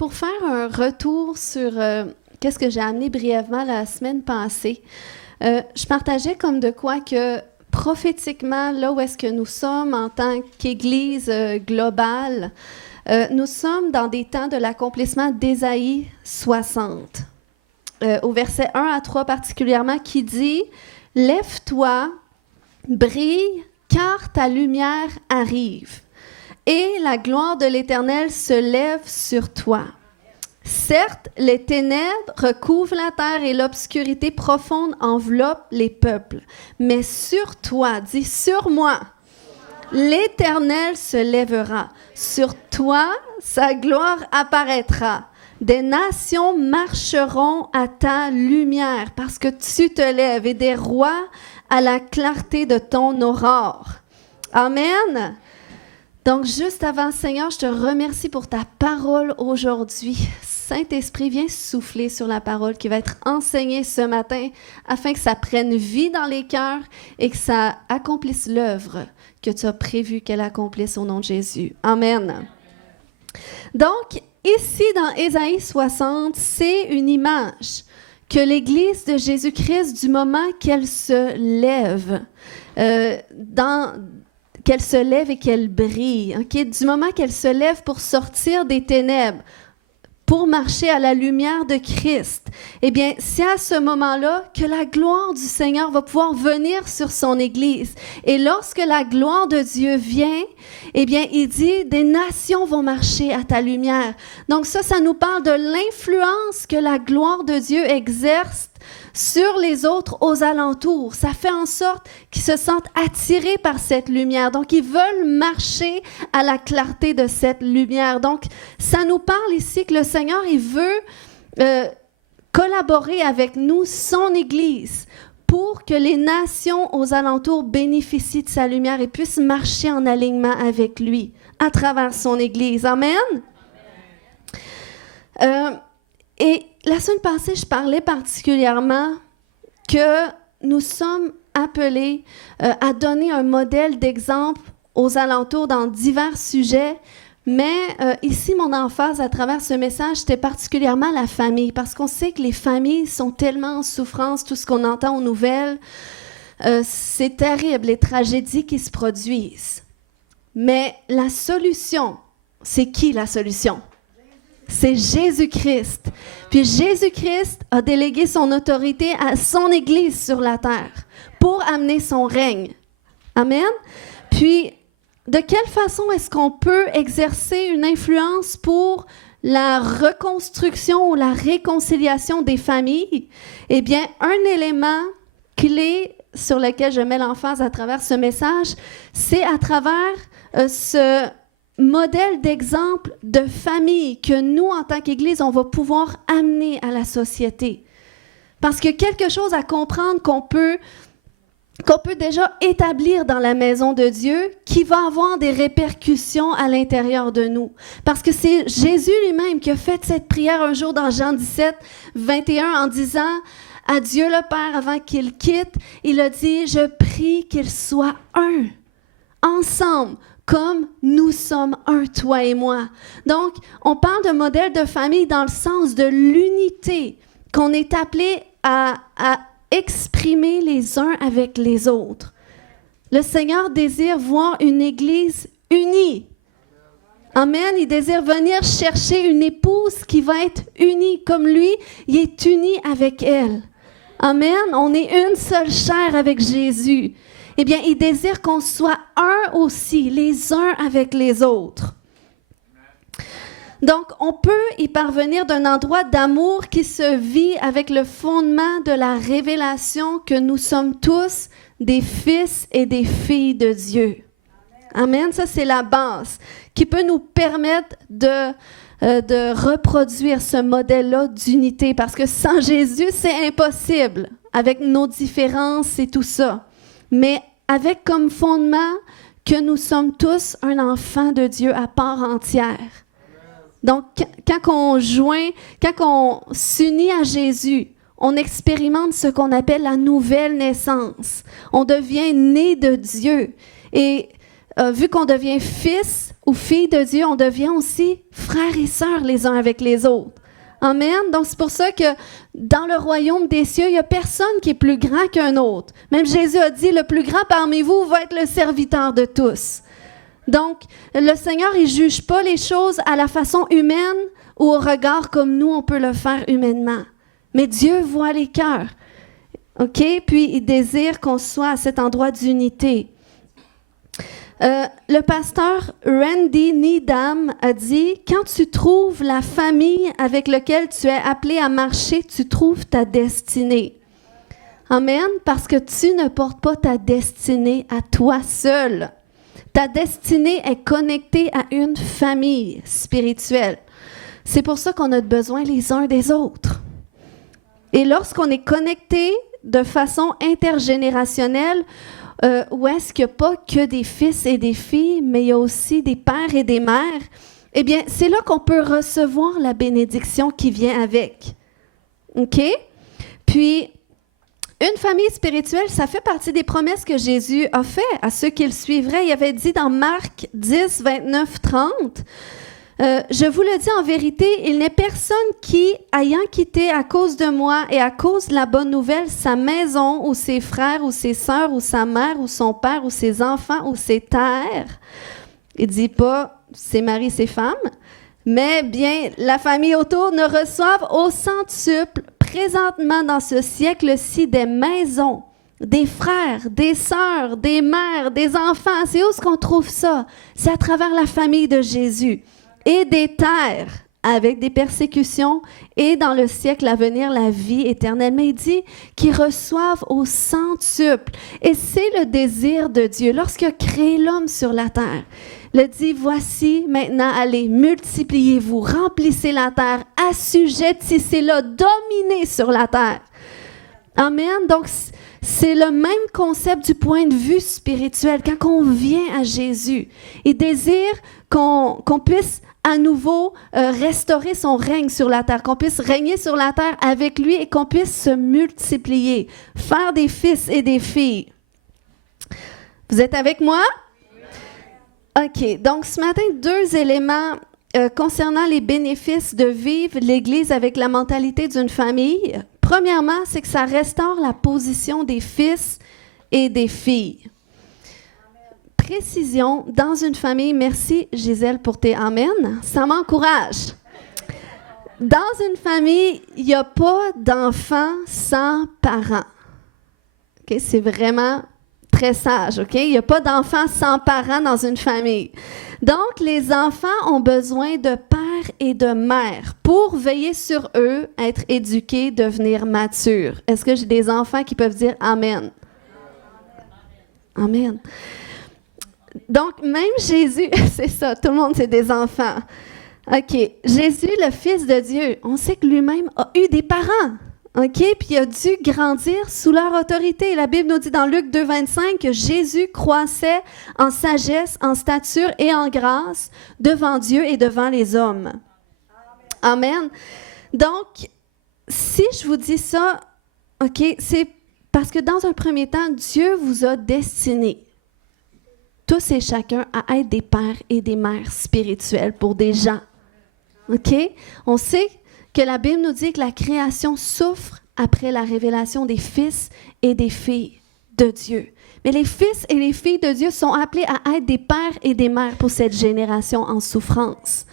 pour faire un retour sur qu'est-ce que j'ai amené brièvement la semaine passée, je partageais comme de quoi que prophétiquement, là où est-ce que nous sommes en tant qu'Église globale, nous sommes dans des temps de l'accomplissement d'Ésaïe 60. Au verset 1 à 3 particulièrement, qui dit « Lève-toi, brille, car ta lumière arrive, et la gloire de l'Éternel se lève sur toi. Certes, les ténèbres recouvrent la terre et l'obscurité profonde enveloppe les peuples, mais sur toi, dis sur moi, l'Éternel se lèvera. Sur toi, sa gloire apparaîtra. Des nations marcheront à ta lumière parce que tu te lèves et des rois à la clarté de ton aurore. » Amen. Donc, juste avant, Seigneur, je te remercie pour ta parole aujourd'hui. Saint-Esprit, viens souffler sur la parole qui va être enseignée ce matin afin que ça prenne vie dans les cœurs et que ça accomplisse l'œuvre que tu as prévu qu'elle accomplisse au nom de Jésus. Amen. Donc, ici dans Ésaïe 60, c'est une image que l'Église de Jésus-Christ, du moment qu'elle se lève, qu'elle se lève et qu'elle brille, okay? Du moment qu'elle se lève pour sortir des ténèbres, pour marcher à la lumière de Christ, eh bien, c'est à ce moment-là que la gloire du Seigneur va pouvoir venir sur son Église. Et lorsque la gloire de Dieu vient, eh bien, il dit, des nations vont marcher à ta lumière. Donc ça nous parle de l'influence que la gloire de Dieu exerce sur les autres aux alentours. Ça fait en sorte qu'ils se sentent attirés par cette lumière. Donc, ils veulent marcher à la clarté de cette lumière. Donc, ça nous parle ici que le Seigneur, il veut collaborer avec nous, son Église, pour que les nations aux alentours bénéficient de sa lumière et puissent marcher en alignement avec lui à travers son Église. Amen? Et la semaine passée, je parlais particulièrement que nous sommes appelés à donner un modèle d'exemple aux alentours dans divers sujets, mais ici, mon emphase à travers ce message, c'était particulièrement la famille, parce qu'on sait que les familles sont tellement en souffrance, tout ce qu'on entend aux nouvelles, c'est terrible, les tragédies qui se produisent. Mais la solution, c'est qui la solution? C'est Jésus-Christ. Puis Jésus-Christ a délégué son autorité à son Église sur la terre pour amener son règne. Amen. Puis, de quelle façon est-ce qu'on peut exercer une influence pour la reconstruction ou la réconciliation des familles? Eh bien, un élément clé sur lequel je mets l'emphase à travers ce message, c'est à travers ce modèle d'exemple de famille que nous, en tant qu'Église, on va pouvoir amener à la société. Parce qu'il y a quelque chose à comprendre qu'on peut déjà établir dans la maison de Dieu qui va avoir des répercussions à l'intérieur de nous. Parce que c'est Jésus lui-même qui a fait cette prière un jour dans Jean 17, 21 en disant à Dieu le Père avant qu'il quitte, il a dit « Je prie qu'ils soient un, ensemble, comme nous sommes un, toi et moi. » Donc, on parle de modèle de famille dans le sens de l'unité qu'on est appelé à exprimer les uns avec les autres. Le Seigneur désire voir une Église unie. Amen. Il désire venir chercher une épouse qui va être unie comme lui. Il est uni avec elle. Amen. On est une seule chair avec Jésus. Eh bien, il désire qu'on soit un aussi, les uns avec les autres. Donc, on peut y parvenir d'un endroit d'amour qui se vit avec le fondement de la révélation que nous sommes tous des fils et des filles de Dieu. Amen. Ça, c'est la base qui peut nous permettre de reproduire ce modèle-là d'unité. Parce que sans Jésus, c'est impossible, avec nos différences et tout ça. Mais avec comme fondement que nous sommes tous un enfant de Dieu à part entière. Donc, quand on s'unit à Jésus, on expérimente ce qu'on appelle la nouvelle naissance. On devient né de Dieu. Et vu qu'on devient fils ou fille de Dieu, on devient aussi frères et sœurs les uns avec les autres. Amen. Donc, c'est pour ça que dans le royaume des cieux, il n'y a personne qui est plus grand qu'un autre. Même Jésus a dit, le plus grand parmi vous va être le serviteur de tous. Donc, le Seigneur, il ne juge pas les choses à la façon humaine ou au regard comme nous, on peut le faire humainement. Mais Dieu voit les cœurs. OK? Puis, il désire qu'on soit à cet endroit d'unité. Le pasteur Randy Needham a dit « Quand tu trouves la famille avec laquelle tu es appelé à marcher, tu trouves ta destinée. » Amen, parce que tu ne portes pas ta destinée à toi seul. Ta destinée est connectée à une famille spirituelle. C'est pour ça qu'on a besoin les uns des autres. Et lorsqu'on est connecté de façon intergénérationnelle, où est-ce qu'il n'y a pas que des fils et des filles, mais il y a aussi des pères et des mères, eh bien, c'est là qu'on peut recevoir la bénédiction qui vient avec. OK? Puis, une famille spirituelle, ça fait partie des promesses que Jésus a fait à ceux qui le suivraient. Il avait dit dans Marc 10, 29, 30, je vous le dis en vérité, il n'est personne qui, ayant quitté à cause de moi et à cause de la bonne nouvelle sa maison ou ses frères ou ses sœurs ou sa mère ou son père ou ses enfants ou ses terres, il ne dit pas ses maris, ses femmes, mais bien la famille autour ne reçoivent au centuple présentement dans ce siècle-ci des maisons, des frères, des sœurs, des mères, des enfants. C'est où est-ce qu'on trouve ça? C'est à travers la famille de Jésus. Et des terres avec des persécutions et dans le siècle à venir la vie éternelle. Mais il dit qu'ils reçoivent au centuple. Et c'est le désir de Dieu. Lorsqu'il a créé l'homme sur la terre, il a dit, voici maintenant, allez, multipliez-vous, remplissez la terre, assujettissez-la, dominez sur la terre. Amen. Donc, c'est le même concept du point de vue spirituel. Quand on vient à Jésus, il désire qu'on puisse à nouveau restaurer son règne sur la terre, qu'on puisse régner sur la terre avec lui et qu'on puisse se multiplier, faire des fils et des filles. Vous êtes avec moi? OK. Donc, ce matin, 2 éléments concernant les bénéfices de vivre l'Église avec la mentalité d'une famille. Premièrement, c'est que ça restaure la position des fils et des filles. Précision, dans une famille, merci Gisèle pour tes amen, ça m'encourage. Dans une famille, il n'y a pas d'enfants sans parents. Okay? C'est vraiment très sage, OK? Il n'y a pas d'enfants sans parents dans une famille. Donc, les enfants ont besoin de père et de mère pour veiller sur eux, être éduqués, devenir matures. Est-ce que j'ai des enfants qui peuvent dire amen? Amen. Donc, même Jésus, c'est ça, tout le monde, c'est des enfants. OK, Jésus, le Fils de Dieu, on sait que lui-même a eu des parents, OK? Puis il a dû grandir sous leur autorité. La Bible nous dit dans Luc 2, 25 que Jésus croissait en sagesse, en stature et en grâce devant Dieu et devant les hommes. Amen. Donc, si je vous dis ça, OK, c'est parce que dans un premier temps, Dieu vous a destiné tous et chacun à être des pères et des mères spirituels pour des gens. OK? On sait que la Bible nous dit que la création souffre après la révélation des fils et des filles de Dieu. Mais les fils et les filles de Dieu sont appelés à être des pères et des mères pour cette génération en souffrance.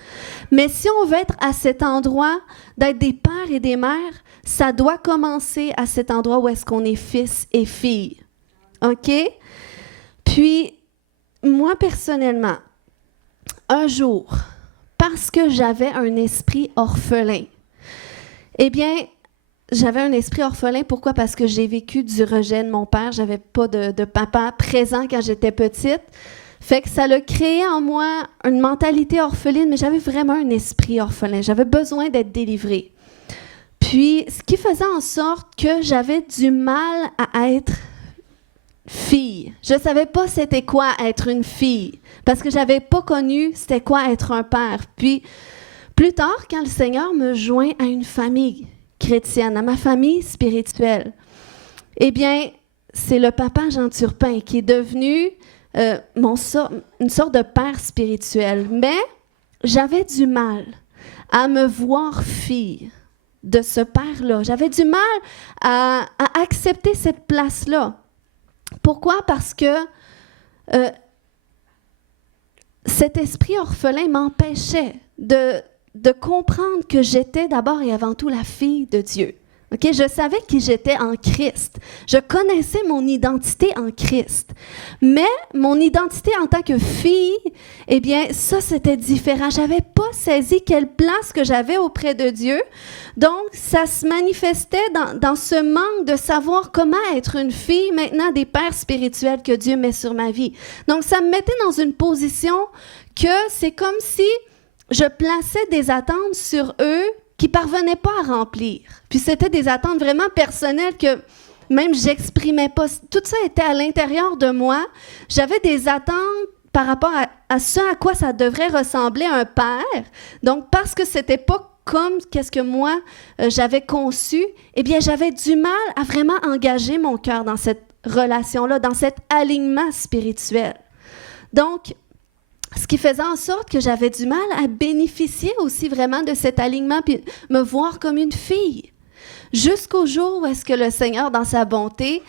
Mais si on veut être à cet endroit d'être des pères et des mères, ça doit commencer à cet endroit où est-ce qu'on est fils et filles. OK? Puis, moi, personnellement, un jour, parce que j'avais un esprit orphelin, eh bien, j'avais un esprit orphelin. Pourquoi? Parce que j'ai vécu du rejet de mon père. Je n'avais pas de papa présent quand j'étais petite. Fait que ça a créé en moi une mentalité orpheline, mais j'avais vraiment un esprit orphelin. J'avais besoin d'être délivrée. Puis, ce qui faisait en sorte que j'avais du mal à être fille. Je ne savais pas c'était quoi être une fille, parce que je n'avais pas connu c'était quoi être un père. Puis, plus tard, quand le Seigneur me joint à une famille chrétienne, à ma famille spirituelle, eh bien, c'est le papa Jean Turpin qui est devenu une sorte de père spirituel. Mais j'avais du mal à me voir fille de ce père-là. J'avais du mal à accepter cette place-là. Pourquoi? Parce que cet esprit orphelin m'empêchait de comprendre que j'étais d'abord et avant tout la fille de Dieu. Okay? Je savais qui j'étais en Christ. Je connaissais mon identité en Christ. Mais mon identité en tant que fille, eh bien, ça, c'était différent. Je n'avais pas saisi quelle place que j'avais auprès de Dieu. Donc, ça se manifestait dans ce manque de savoir comment être une fille maintenant des pères spirituels que Dieu met sur ma vie. Donc, ça me mettait dans une position que c'est comme si je plaçais des attentes sur eux qui ne parvenaient pas à remplir. Puis c'était des attentes vraiment personnelles que même j'exprimais pas. Tout ça était à l'intérieur de moi. J'avais des attentes par rapport à ce à quoi ça devrait ressembler un père. Donc, parce que c'était pas comme qu'est-ce que moi j'avais conçu, eh bien, j'avais du mal à vraiment engager mon cœur dans cette relation-là, dans cet alignement spirituel. Donc, ce qui faisait en sorte que j'avais du mal à bénéficier aussi vraiment de cet alignement puis me voir comme une fille. Jusqu'au jour où est-ce que le Seigneur, dans sa bonté,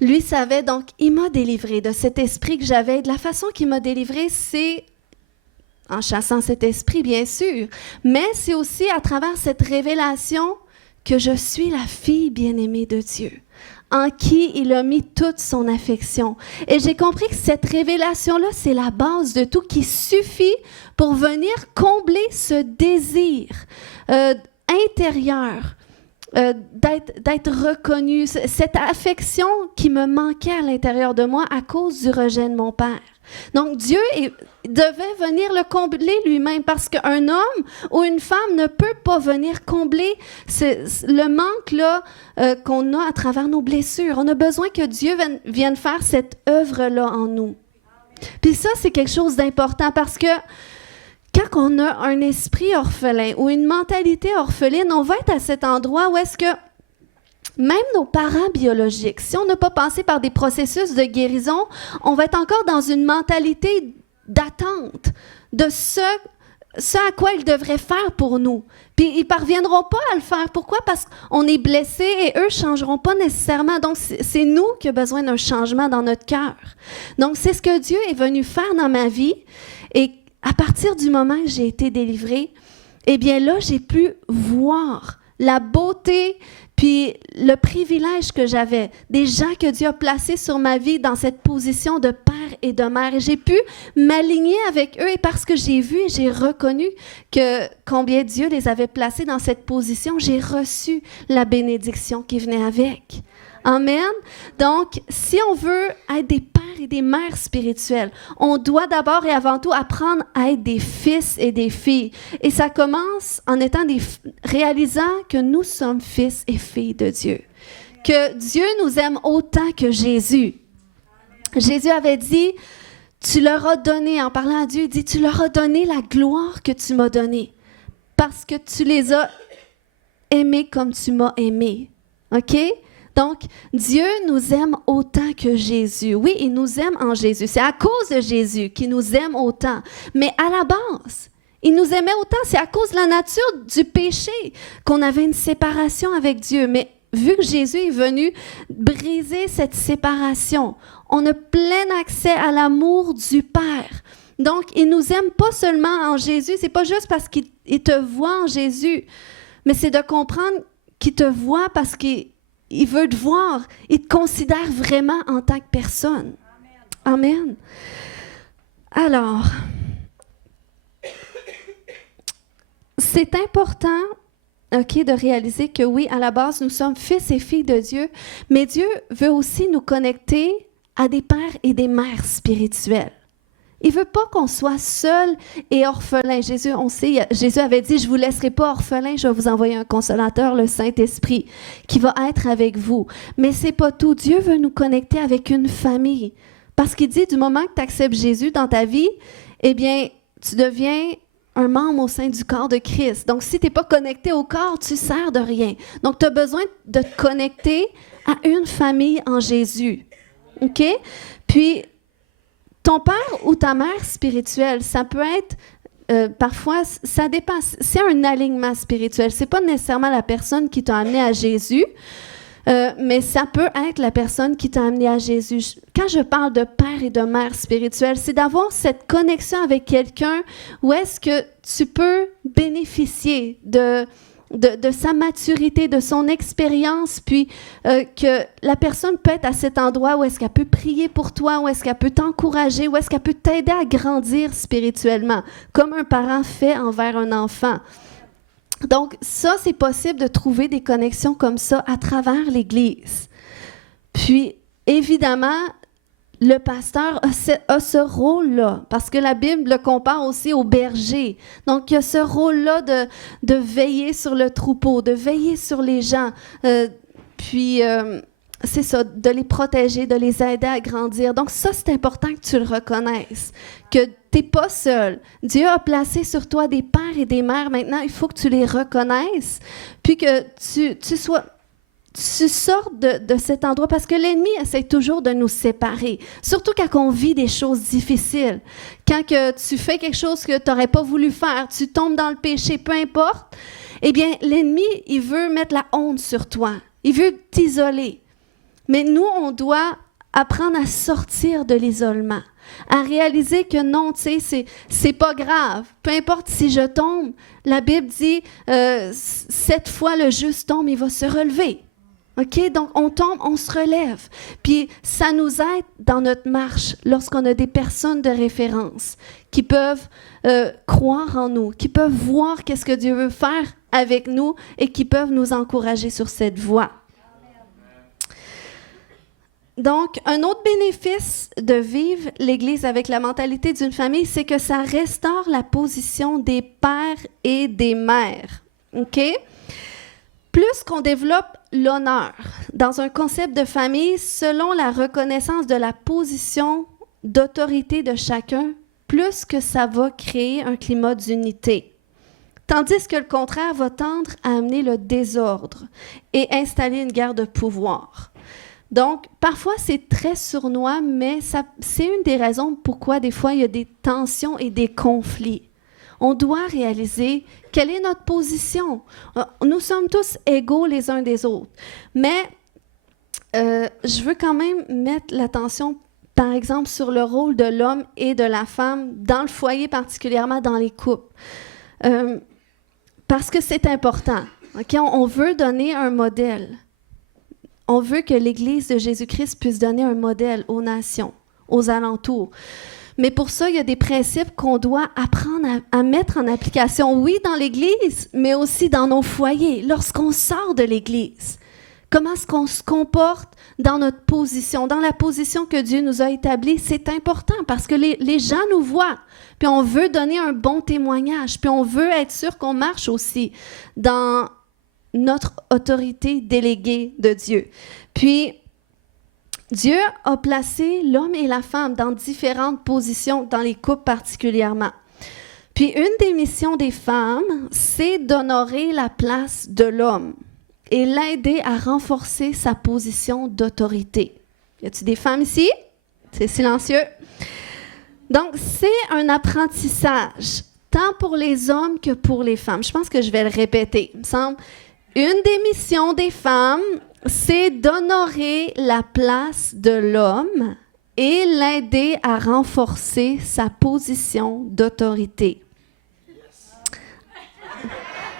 lui savait, donc il m'a délivré de cet esprit que j'avais. De la façon qu'il m'a délivré, c'est en chassant cet esprit, bien sûr, mais c'est aussi à travers cette révélation que je suis la fille bien-aimée de Dieu, en qui il a mis toute son affection. Et j'ai compris que cette révélation-là, c'est la base de tout, qui suffit pour venir combler ce désir intérieur, d'être reconnu, cette affection qui me manquait à l'intérieur de moi à cause du rejet de mon père. Donc, Dieu devait venir le combler lui-même parce qu'un homme ou une femme ne peut pas venir combler le manque-là qu'on a à travers nos blessures. On a besoin que Dieu vienne faire cette œuvre-là en nous. Puis ça, c'est quelque chose d'important parce que quand on a un esprit orphelin ou une mentalité orpheline, on va être à cet endroit où est-ce que même nos parents biologiques, si on n'a pas passé par des processus de guérison, on va être encore dans une mentalité d'attente de ce à quoi ils devraient faire pour nous. Puis ils ne parviendront pas à le faire. Pourquoi? Parce qu'on est blessé et eux ne changeront pas nécessairement. Donc, c'est nous qui avons besoin d'un changement dans notre cœur. Donc, c'est ce que Dieu est venu faire dans ma vie. Et à partir du moment que j'ai été délivrée, eh bien là, j'ai pu voir la beauté puis le privilège que j'avais, des gens que Dieu a placés sur ma vie dans cette position de père et de mère. Et j'ai pu m'aligner avec eux et parce que j'ai vu et j'ai reconnu que combien Dieu les avait placés dans cette position, j'ai reçu la bénédiction qui venait avec. Amen. Donc, si on veut être des pères et des mères spirituelles, on doit d'abord et avant tout apprendre à être des fils et des filles. Et ça commence en étant réalisant que nous sommes fils et filles de Dieu. Que Dieu nous aime autant que Jésus. Jésus avait dit, tu leur as donné, en parlant à Dieu, il dit, tu leur as donné la gloire que tu m'as donnée parce que tu les as aimés comme tu m'as aimé. OK? Donc, Dieu nous aime autant que Jésus. Oui, il nous aime en Jésus. C'est à cause de Jésus qu'il nous aime autant. Mais à la base, il nous aimait autant. C'est à cause de la nature du péché qu'on avait une séparation avec Dieu. Mais vu que Jésus est venu briser cette séparation, on a plein accès à l'amour du Père. Donc, il nous aime pas seulement en Jésus. C'est pas juste parce qu'il te voit en Jésus, mais c'est de comprendre qu'il te voit parce qu'il veut te voir. Il te considère vraiment en tant que personne. Amen. Alors, c'est important, OK, de réaliser que oui, à la base, nous sommes fils et filles de Dieu, mais Dieu veut aussi nous connecter à des pères et des mères spirituels. Il ne veut pas qu'on soit seul et orphelin. Jésus, on sait, Jésus avait dit, je ne vous laisserai pas orphelin, je vais vous envoyer un consolateur, le Saint-Esprit, qui va être avec vous. Mais ce n'est pas tout. Dieu veut nous connecter avec une famille. Parce qu'il dit, du moment que tu acceptes Jésus dans ta vie, eh bien, tu deviens un membre au sein du corps de Christ. Donc, si tu n'es pas connecté au corps, tu ne sers de rien. Donc, tu as besoin de te connecter à une famille en Jésus. OK? Puis, ton père ou ta mère spirituelle, ça peut être parfois, ça dépasse. C'est un alignement spirituel. C'est pas nécessairement la personne qui t'a amené à Jésus, mais ça peut être la personne qui t'a amené à Jésus. Quand je parle de père et de mère spirituelle, c'est d'avoir cette connexion avec quelqu'un où est-ce que tu peux bénéficier de sa maturité, de son expérience, puis que la personne peut être à cet endroit où est-ce qu'elle peut prier pour toi, où est-ce qu'elle peut t'encourager, où est-ce qu'elle peut t'aider à grandir spirituellement, comme un parent fait envers un enfant. Donc, ça, c'est possible de trouver des connexions comme ça à travers l'Église. Puis, évidemment, le pasteur a ce rôle-là, parce que la Bible le compare aussi au berger. Donc, il y a ce rôle-là de veiller sur le troupeau, de veiller sur les gens, c'est ça, de les protéger, de les aider à grandir. Donc, ça, c'est important que tu le reconnaisses, que tu n'es pas seul. Dieu a placé sur toi des pères et des mères. Maintenant, il faut que tu les reconnaisses, puis que tu sortes de cet endroit, parce que l'ennemi essaie toujours de nous séparer, surtout quand on vit des choses difficiles. Quand que tu fais quelque chose que tu n'aurais pas voulu faire, tu tombes dans le péché, peu importe, eh bien, l'ennemi, il veut mettre la honte sur toi. Il veut t'isoler. Mais nous, on doit apprendre à sortir de l'isolement, à réaliser que non, tu sais, c'est pas grave. Peu importe si je tombe, la Bible dit, 7 fois le juste tombe, il va se relever. OK? Donc, on tombe, on se relève. Puis, ça nous aide dans notre marche lorsqu'on a des personnes de référence qui peuvent croire en nous, qui peuvent voir qu'est-ce que Dieu veut faire avec nous et qui peuvent nous encourager sur cette voie. Donc, un autre bénéfice de vivre l'Église avec la mentalité d'une famille, c'est que ça restaure la position des pères et des mères. OK? Plus qu'on développe l'honneur dans un concept de famille, selon la reconnaissance de la position d'autorité de chacun, plus que ça va créer un climat d'unité. Tandis que le contraire va tendre à amener le désordre et installer une guerre de pouvoir. Donc, parfois, c'est très sournois, mais c'est une des raisons pourquoi, des fois, il y a des tensions et des conflits. On doit réaliser quelle est notre position. Nous sommes tous égaux les uns des autres. Mais je veux quand même mettre l'attention, par exemple, sur le rôle de l'homme et de la femme dans le foyer, particulièrement dans les couples. Parce que c'est important. Okay? On veut donner un modèle. On veut que l'Église de Jésus-Christ puisse donner un modèle aux nations, aux alentours. Mais pour ça, il y a des principes qu'on doit apprendre à mettre en application, oui, dans l'Église, mais aussi dans nos foyers, lorsqu'on sort de l'Église. Comment est-ce qu'on se comporte dans notre position, dans la position que Dieu nous a établie? C'est important parce que les gens nous voient, puis on veut donner un bon témoignage, puis on veut être sûr qu'on marche aussi dans notre autorité déléguée de Dieu. Puis, Dieu a placé l'homme et la femme dans différentes positions, dans les couples particulièrement. Puis, une des missions des femmes, c'est d'honorer la place de l'homme et l'aider à renforcer sa position d'autorité. Y a-t-il des femmes ici? C'est silencieux. Donc, c'est un apprentissage, tant pour les hommes que pour les femmes. Je pense que je vais le répéter. Il me semble. Une des missions des femmes, c'est d'honorer la place de l'homme et l'aider à renforcer sa position d'autorité.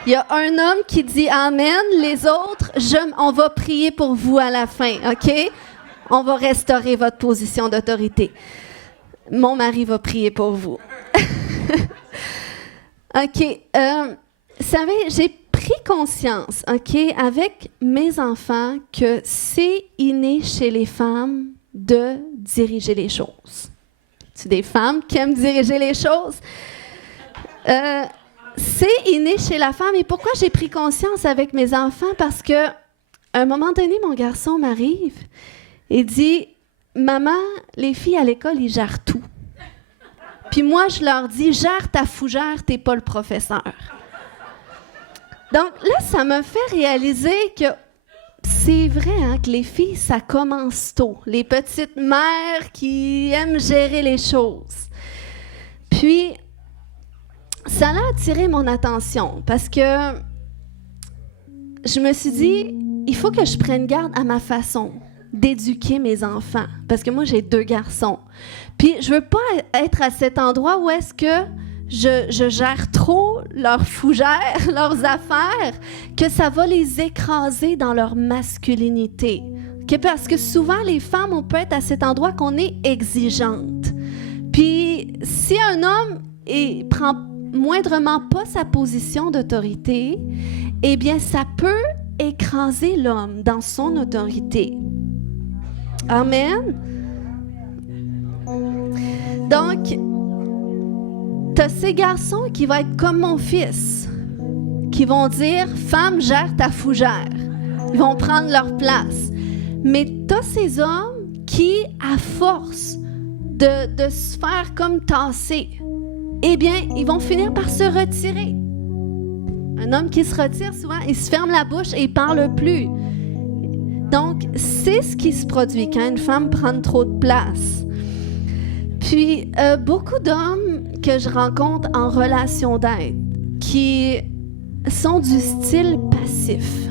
Il y a un homme qui dit « Amen », les autres, on va prier pour vous à la fin, OK? On va restaurer votre position d'autorité. Mon mari va prier pour vous. OK. Vous savez, j'ai pris conscience, OK, avec mes enfants, que c'est inné chez les femmes de diriger les choses. C'est des femmes qui aiment diriger les choses. C'est inné chez la femme. Et pourquoi j'ai pris conscience avec mes enfants? Parce que à un moment donné, mon garçon m'arrive et dit « Maman, les filles à l'école, ils gèrent tout. » Puis moi, je leur dis « Gère ta fougère, t'es pas le professeur. » Donc là, ça m'a fait réaliser que c'est vrai hein, que les filles, ça commence tôt. Les petites mères qui aiment gérer les choses. Puis, ça a attiré mon attention parce que je me suis dit, il faut que je prenne garde à ma façon d'éduquer mes enfants. Parce que moi, j'ai 2 garçons. Puis, je veux pas être à cet endroit où est-ce que je gère trop leurs fougères, leurs affaires, que ça va les écraser dans leur masculinité. Parce que souvent, les femmes, on peut être à cet endroit qu'on est exigeante. Puis, si un homme prend moindrement pas sa position d'autorité, eh bien, ça peut écraser l'homme dans son autorité. Amen. Donc, tu as ces garçons qui vont être comme mon fils, qui vont dire « Femme, gère ta fougère ». Ils vont prendre leur place. Mais tu as ces hommes qui, à force de se faire comme tasser, eh bien, ils vont finir par se retirer. Un homme qui se retire, souvent, il se ferme la bouche et il ne parle plus. Donc, c'est ce qui se produit quand une femme prend trop de place. Puis, beaucoup d'hommes que je rencontre en relation d'aide qui sont du style passif.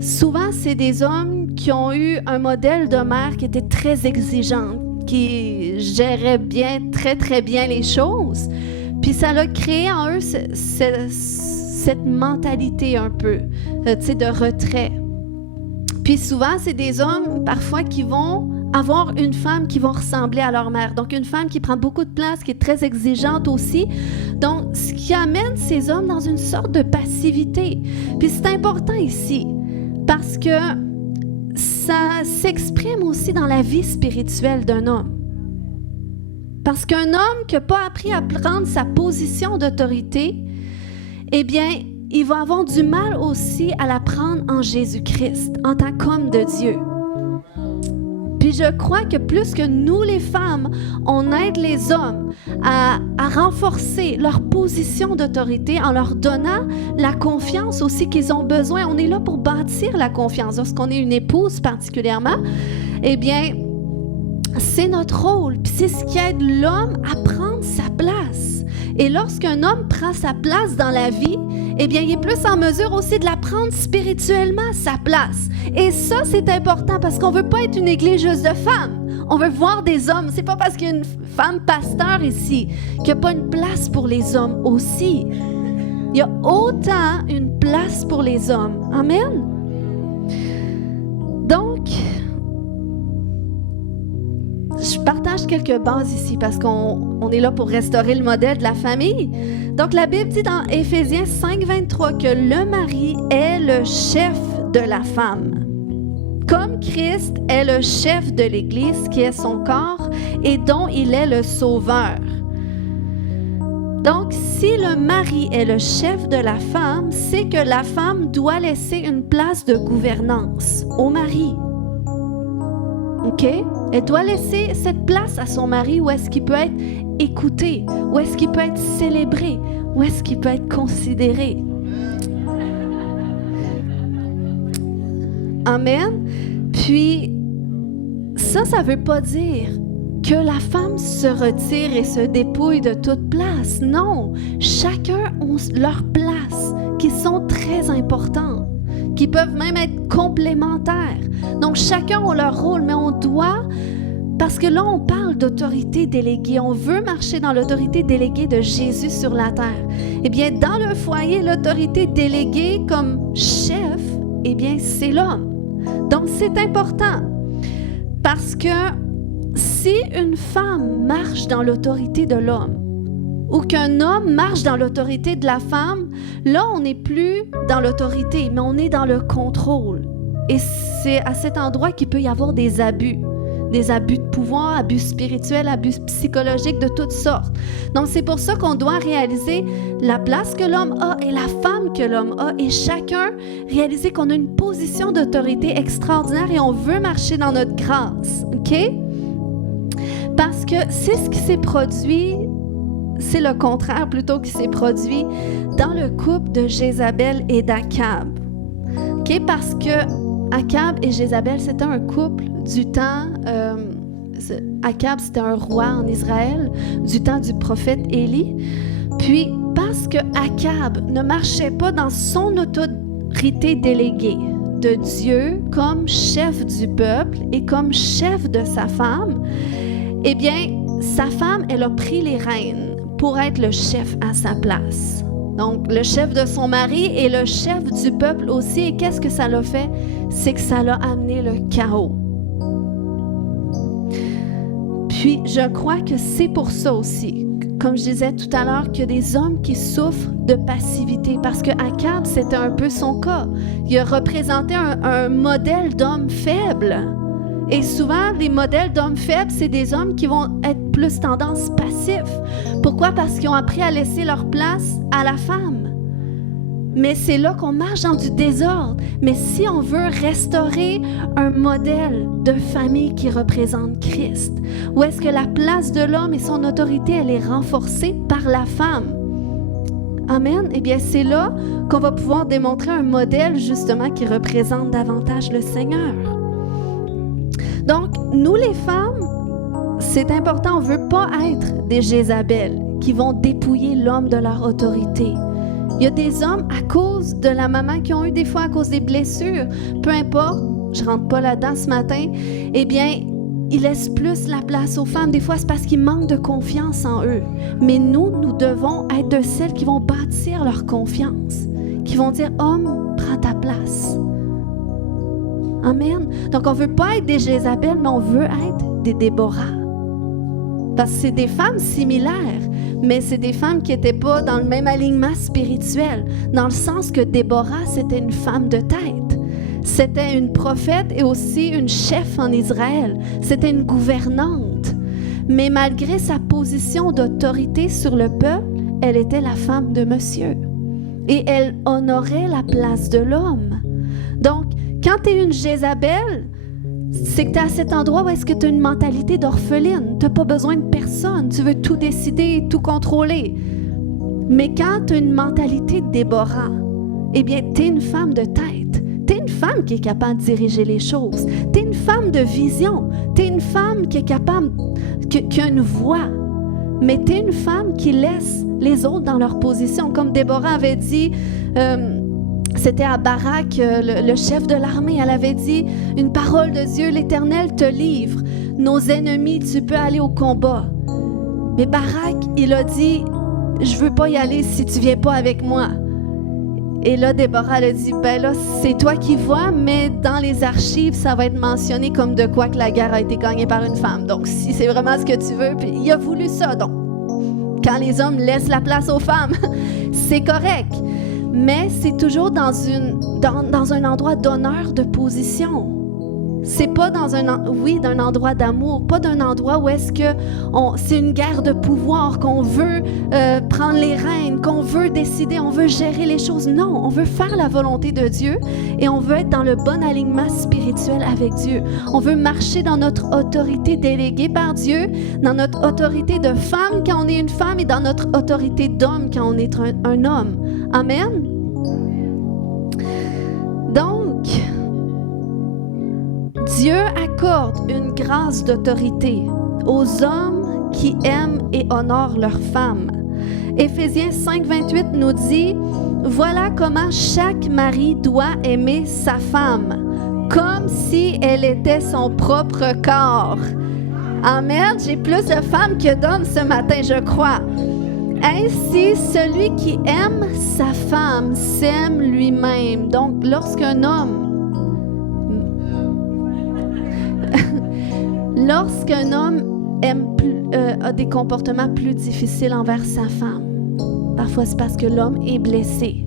Souvent, c'est des hommes qui ont eu un modèle de mère qui était très exigeante, qui gérait bien, très, très bien les choses. Puis, ça a créé en eux cette mentalité un peu, de retrait. Puis souvent, c'est des hommes, parfois, qui vont avoir une femme qui va ressembler à leur mère. Donc, une femme qui prend beaucoup de place, qui est très exigeante aussi. Donc, ce qui amène ces hommes dans une sorte de passivité. Puis c'est important ici, parce que ça s'exprime aussi dans la vie spirituelle d'un homme. Parce qu'un homme qui n'a pas appris à prendre sa position d'autorité, eh bien, il va avoir du mal aussi à la prendre en Jésus-Christ, en tant qu'homme de Dieu. Puis je crois que plus que nous, les femmes, on aide les hommes à renforcer leur position d'autorité en leur donnant la confiance aussi qu'ils ont besoin. On est là pour bâtir la confiance. Lorsqu'on est une épouse particulièrement, eh bien, c'est notre rôle. Puis c'est ce qui aide l'homme à prendre sa place. Et lorsqu'un homme prend sa place dans la vie, eh bien, il est plus en mesure aussi de la prendre spirituellement, sa place. Et ça, c'est important parce qu'on ne veut pas être une église juste de femmes. On veut voir des hommes. C'est pas parce qu'il y a une femme pasteur ici qu'il n'y a pas une place pour les hommes aussi. Il y a autant une place pour les hommes. Amen. Donc, je partage quelques bases ici parce qu'on est là pour restaurer le modèle de la famille. Donc, la Bible dit dans Éphésiens 5:23 que le mari est le chef de la femme. Comme Christ est le chef de l'Église, qui est son corps et dont il est le sauveur. Donc, si le mari est le chef de la femme, c'est que la femme doit laisser une place de gouvernance au mari. OK? Elle doit laisser cette place à son mari où est-ce qu'il peut être écouté, où est-ce qu'il peut être célébré, où est-ce qu'il peut être considéré. Amen. Puis, ça ne veut pas dire que la femme se retire et se dépouille de toute place. Non, chacun a leur place qui sont très importantes, qui peuvent même être complémentaires. Donc, chacun a leur rôle, mais on doit, parce que là, on parle d'autorité déléguée. On veut marcher dans l'autorité déléguée de Jésus sur la terre. Eh bien, dans le foyer, l'autorité déléguée comme chef, eh bien, c'est l'homme. Donc, c'est important parce que si une femme marche dans l'autorité de l'homme ou qu'un homme marche dans l'autorité de la femme, là, on n'est plus dans l'autorité, mais on est dans le contrôle. Et c'est à cet endroit qu'il peut y avoir des abus de pouvoir, abus spirituels, abus psychologiques de toutes sortes. Donc, c'est pour ça qu'on doit réaliser la place que l'homme a et la femme que l'homme a et chacun réaliser qu'on a une position d'autorité extraordinaire et on veut marcher dans notre grâce. OK? Parce que c'est ce qui s'est produit, c'est le contraire plutôt qui s'est produit dans le couple de Jézabel et d'Akab. OK? Parce que Akab et Jézabel, c'était un couple du temps... Akab, c'était un roi en Israël, du temps du prophète Élie. Puis, parce que Akab ne marchait pas dans son autorité déléguée de Dieu comme chef du peuple et comme chef de sa femme, eh bien, sa femme, elle a pris les rênes pour être le chef à sa place. Donc, le chef de son mari et le chef du peuple aussi. Et qu'est-ce que ça l'a fait? C'est que ça l'a amené le chaos. Puis, je crois que c'est pour ça aussi, comme je disais tout à l'heure, qu'il y a des hommes qui souffrent de passivité. Parce que Akab, c'était un peu son cas. Il a représenté un modèle d'homme faible. Et souvent, les modèles d'hommes faibles, c'est des hommes qui vont être plus tendance passif. Pourquoi? Parce qu'ils ont appris à laisser leur place à la femme. Mais c'est là qu'on marche dans du désordre. Mais si on veut restaurer un modèle de famille qui représente Christ, où est-ce que la place de l'homme et son autorité, elle est renforcée par la femme? Amen. Eh bien, c'est là qu'on va pouvoir démontrer un modèle, justement, qui représente davantage le Seigneur. Donc, nous, les femmes, c'est important, on ne veut pas être des Jézabel qui vont dépouiller l'homme de leur autorité. Il y a des hommes, à cause de la maman, qui ont eu des fois à cause des blessures, peu importe, je ne rentre pas là-dedans ce matin, eh bien, ils laissent plus la place aux femmes. Des fois, c'est parce qu'ils manquent de confiance en eux. Mais nous devons être de celles qui vont bâtir leur confiance, qui vont dire « Homme, prends ta place ». Amen. Donc, on ne veut pas être des Jézabel, mais on veut être des Déborah. Parce que c'est des femmes similaires, mais c'est des femmes qui n'étaient pas dans le même alignement spirituel, dans le sens que Déborah, c'était une femme de tête. C'était une prophète et aussi une chef en Israël. C'était une gouvernante. Mais malgré sa position d'autorité sur le peuple, elle était la femme de monsieur. Et elle honorait la place de l'homme. Donc, quand tu es une Jézabel, c'est que tu es à cet endroit où est-ce que tu as une mentalité d'orpheline. Tu n'as pas besoin de personne. Tu veux tout décider, tout contrôler. Mais quand tu as une mentalité de Déborah, eh bien, tu es une femme de tête. Tu es une femme qui est capable de diriger les choses. Tu es une femme de vision. Tu es une femme qui est capable, qui a une voix. Mais tu es une femme qui laisse les autres dans leur position. Comme Déborah avait dit... c'était à Barak, le chef de l'armée, elle avait dit « Une parole de Dieu, l'Éternel te livre. Nos ennemis, tu peux aller au combat. » Mais Barak, il a dit « Je veux pas y aller si tu viens pas avec moi. » Et là, Déborah, elle a dit « Ben là, c'est toi qui vois, mais dans les archives, ça va être mentionné comme de quoi que la guerre a été gagnée par une femme. Donc, si c'est vraiment ce que tu veux, puis il a voulu ça. Donc, quand les hommes laissent la place aux femmes, c'est correct. Mais c'est toujours dans un endroit d'honneur, de position. C'est pas d'un endroit d'amour, pas d'un endroit où est-ce que c'est une guerre de pouvoir, qu'on veut prendre les rênes, qu'on veut décider, on veut gérer les choses. Non, on veut faire la volonté de Dieu et on veut être dans le bon alignement spirituel avec Dieu. On veut marcher dans notre autorité déléguée par Dieu, dans notre autorité de femme quand on est une femme et dans notre autorité d'homme quand on est un homme. Amen. Donc, Dieu accorde une grâce d'autorité aux hommes qui aiment et honorent leurs femmes. Éphésiens 5:28 nous dit « Voilà comment chaque mari doit aimer sa femme, comme si elle était son propre corps. » Amen. J'ai plus de femmes que d'hommes ce matin, je crois. Ainsi, celui qui aime sa femme s'aime lui-même. Donc, lorsqu'un homme a des comportements plus difficiles envers sa femme, parfois c'est parce que l'homme est blessé.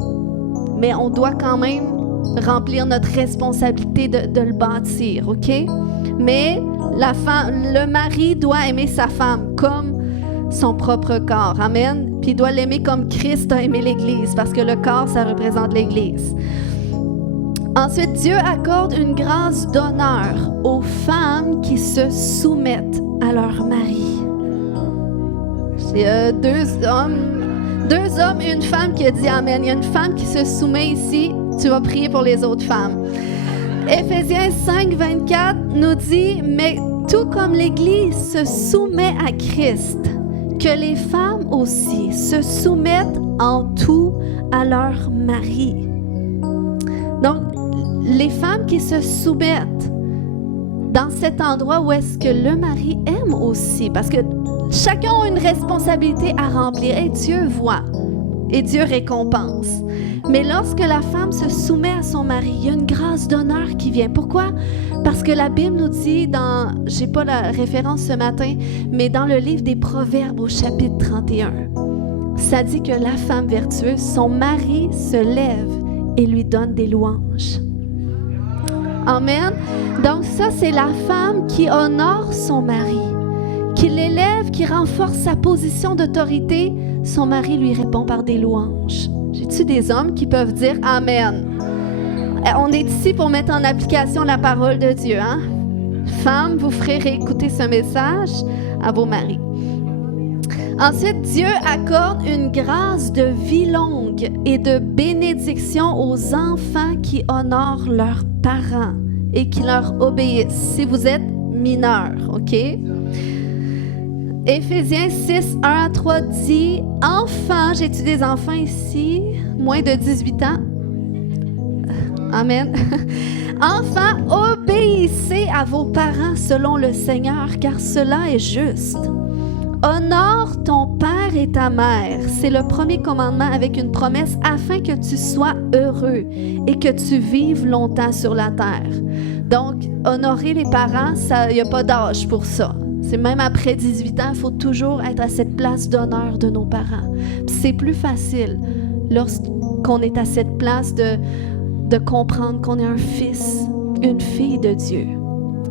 Mais on doit quand même remplir notre responsabilité de le bâtir, OK? Mais le mari doit aimer sa femme comme son propre corps. Amen. Puis il doit l'aimer comme Christ a aimé l'Église, parce que le corps, ça représente l'Église. Ensuite, Dieu accorde une grâce d'honneur aux femmes qui se soumettent à leur mari. C'est deux hommes et une femme qui a dit Amen. Il y a une femme qui se soumet ici. Tu vas prier pour les autres femmes. Éphésiens 5, 24 nous dit, mais tout comme l'Église se soumet à Christ, que les femmes aussi se soumettent en tout à leur mari. Donc, les femmes qui se soumettent dans cet endroit où est-ce que le mari aime aussi, parce que chacun a une responsabilité à remplir et Dieu voit et Dieu récompense. Mais lorsque la femme se soumet à son mari, il y a une grâce d'honneur qui vient. Pourquoi? Parce que la Bible nous dit j'ai pas la référence ce matin, mais dans le livre des Proverbes au chapitre 31, ça dit que la femme vertueuse, son mari se lève et lui donne des louanges. Amen. Donc ça, c'est la femme qui honore son mari, qui l'élève, qui renforce sa position d'autorité. Son mari lui répond par des louanges. J'ai-tu des hommes qui peuvent dire Amen? On est ici pour mettre en application la parole de Dieu, hein? Femmes, vous ferez réécouter ce message à vos maris. Ensuite, Dieu accorde une grâce de vie longue et de bénédiction aux enfants qui honorent leurs parents et qui leur obéissent, si vous êtes mineurs, OK? Éphésiens 6, 1 à 3 dit « Enfants, j'ai-tu des enfants ici? Moins de 18 ans? Amen. Enfants, obéissez à vos parents selon le Seigneur, car cela est juste. Honore ton père et ta mère. C'est le premier commandement avec une promesse afin que tu sois heureux et que tu vives longtemps sur la terre. » Donc, honorer les parents, il n'y a pas d'âge pour ça. C'est même après 18 ans, il faut toujours être à cette place d'honneur de nos parents. Puis c'est plus facile lorsqu'on est à cette place de comprendre qu'on est un fils, une fille de Dieu.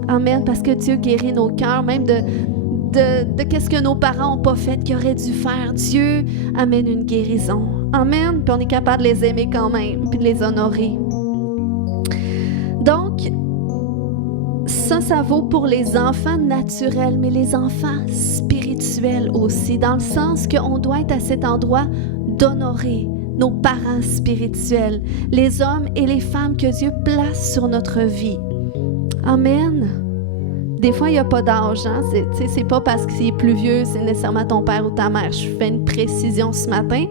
Amen, parce que Dieu guérit nos cœurs, même de qu'est-ce que nos parents n'ont pas fait, qu'ils auraient dû faire. Dieu amène une guérison. Amen, puis on est capable de les aimer quand même, puis de les honorer. Donc, ça vaut pour les enfants naturels, mais les enfants spirituels aussi, dans le sens qu'on doit être à cet endroit d'honorer nos parents spirituels, les hommes et les femmes que Dieu place sur notre vie. Amen. Des fois, il n'y a pas d'âge. Hein? C'est pas parce qu'il est plus vieux, c'est nécessairement ton père ou ta mère. Je fais une précision ce matin.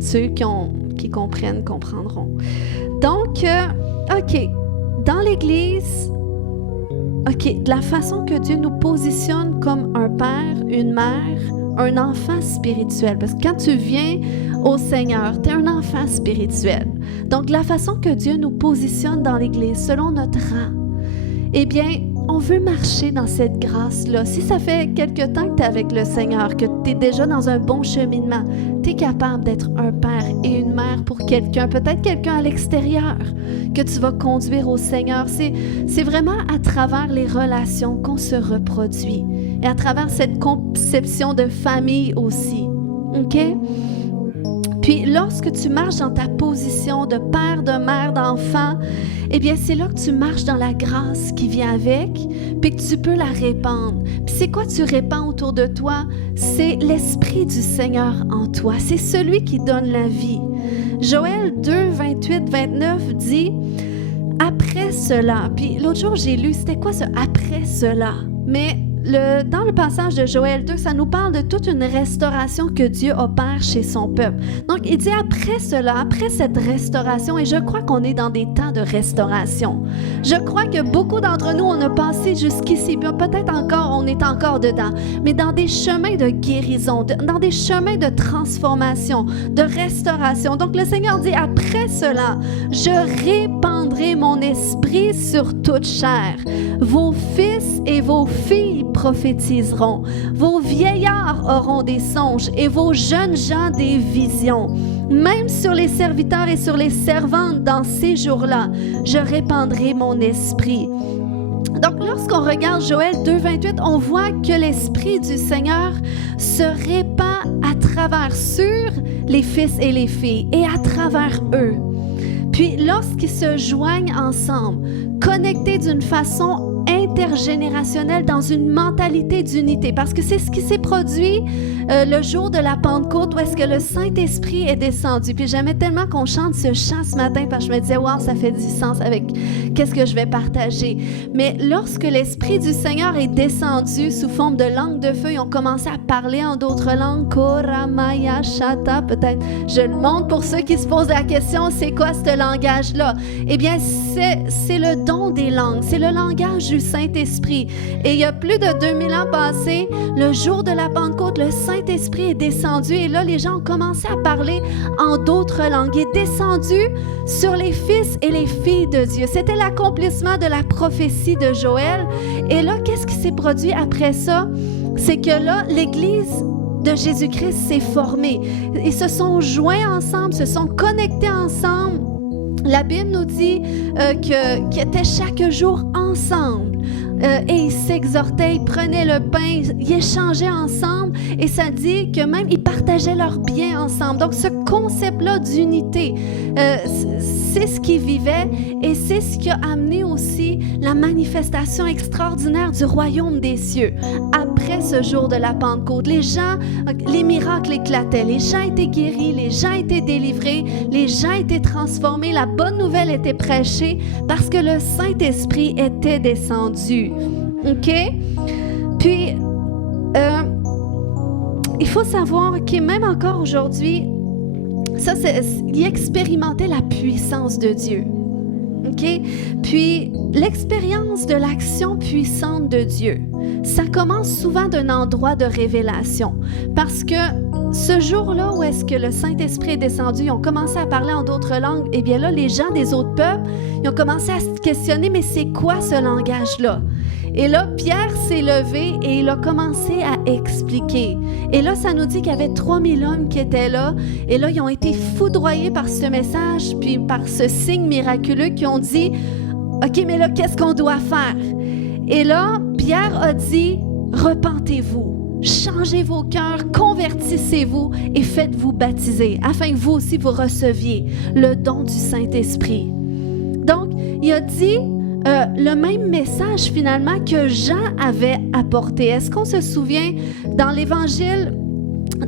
Ceux qui comprennent comprendront. Donc, OK. Dans l'Église, OK, de la façon que Dieu nous positionne comme un père, une mère, un enfant spirituel. Parce que quand tu viens au Seigneur, tu es un enfant spirituel. Donc, de la façon que Dieu nous positionne dans l'Église, selon notre rang, eh bien, on veut marcher dans cette grâce-là. Si ça fait quelque temps que tu es avec le Seigneur, que tu es déjà dans un bon cheminement, tu es capable d'être un père et une mère pour quelqu'un, peut-être quelqu'un à l'extérieur, que tu vas conduire au Seigneur. C'est vraiment à travers les relations qu'on se reproduit et à travers cette conception de famille aussi. OK? Puis, lorsque tu marches dans ta position de père, de mère, d'enfant, eh bien, c'est là que tu marches dans la grâce qui vient avec, puis que tu peux la répandre. Puis, c'est quoi tu répands autour de toi? C'est l'Esprit du Seigneur en toi. C'est celui qui donne la vie. Joël 2, 28, 29 dit « Après cela », puis l'autre jour, j'ai lu, c'était quoi ce « après cela » ? Mais dans le passage de Joël 2, ça nous parle de toute une restauration que Dieu opère chez son peuple. Donc, il dit après cela, après cette restauration, et je crois qu'on est dans des temps de restauration. Je crois que beaucoup d'entre nous, on a passé jusqu'ici, peut-être encore, on est encore dedans, mais dans des chemins de guérison, dans des chemins de transformation, de restauration. Donc, le Seigneur dit après cela, je répandrai mon esprit sur toute chair. Vos fils et vos filles prophétiseront. Vos vieillards auront des songes et vos jeunes gens des visions. Même sur les serviteurs et sur les servantes dans ces jours-là, je répandrai mon esprit. Donc, lorsqu'on regarde Joël 2, 28, on voit que l'Esprit du Seigneur se répand à travers sur les fils et les filles et à travers eux. Puis, lorsqu'ils se joignent ensemble, connectés d'une façon intérieure, intergénérationnel, dans une mentalité d'unité. Parce que c'est ce qui s'est produit le jour de la Pentecôte, où est-ce que le Saint-Esprit est descendu. Puis j'aimais tellement qu'on chante ce chant ce matin, parce que je me disais, wow, ça fait du sens avec qu'est-ce que je vais partager. Mais lorsque l'Esprit du Seigneur est descendu sous forme de langue de feu, ils ont commencé à parler en d'autres langues. Koramaya Shata, peut-être. Je le montre pour ceux qui se posent la question, c'est quoi ce langage-là? Eh bien, c'est le don des langues. C'est le langage du Saint-Esprit. Et il y a plus de 2000 ans passés, le jour de la Pentecôte, le Saint-Esprit est descendu. Et là, les gens ont commencé à parler en d'autres langues. Il est descendu sur les fils et les filles de Dieu. C'était l'accomplissement de la prophétie de Joël. Et là, qu'est-ce qui s'est produit après ça? C'est que là, l'Église de Jésus-Christ s'est formée. Ils se sont joints ensemble, se sont connectés ensemble. La Bible nous dit qu'ils étaient chaque jour ensemble et ils s'exhortaient, ils prenaient le pain, ils échangeaient ensemble et ça dit que même ils partageaient leurs biens ensemble. Donc ce concept-là d'unité, c'est ce qu'ils vivaient et c'est ce qui a amené aussi la manifestation extraordinaire du royaume des cieux. Après ce jour de la Pentecôte, les miracles éclataient, les gens étaient guéris, les gens étaient délivrés, les gens étaient transformés, la bonne nouvelle était prêchée parce que le Saint-Esprit était descendu. OK? Puis, il faut savoir que même encore aujourd'hui, il expérimentait la puissance de Dieu. OK? Puis, l'expérience de l'action puissante de Dieu, ça commence souvent d'un endroit de révélation. Parce que ce jour-là où est-ce que le Saint-Esprit est descendu, ils ont commencé à parler en d'autres langues, eh bien là, les gens des autres peuples, ils ont commencé à se questionner, mais c'est quoi ce langage-là? Et là, Pierre s'est levé et il a commencé à expliquer. Et là, ça nous dit qu'il y avait 3000 hommes qui étaient là. Et là, ils ont été foudroyés par ce message, puis par ce signe miraculeux qui ont dit, « OK, mais là, qu'est-ce qu'on doit faire? » Et là, Pierre a dit, « Repentez-vous, changez vos cœurs, convertissez-vous et faites-vous baptiser, afin que vous aussi vous receviez le don du Saint-Esprit. » Donc, il a dit le même message finalement que Jean avait apporté. Est-ce qu'on se souvient dans l'Évangile?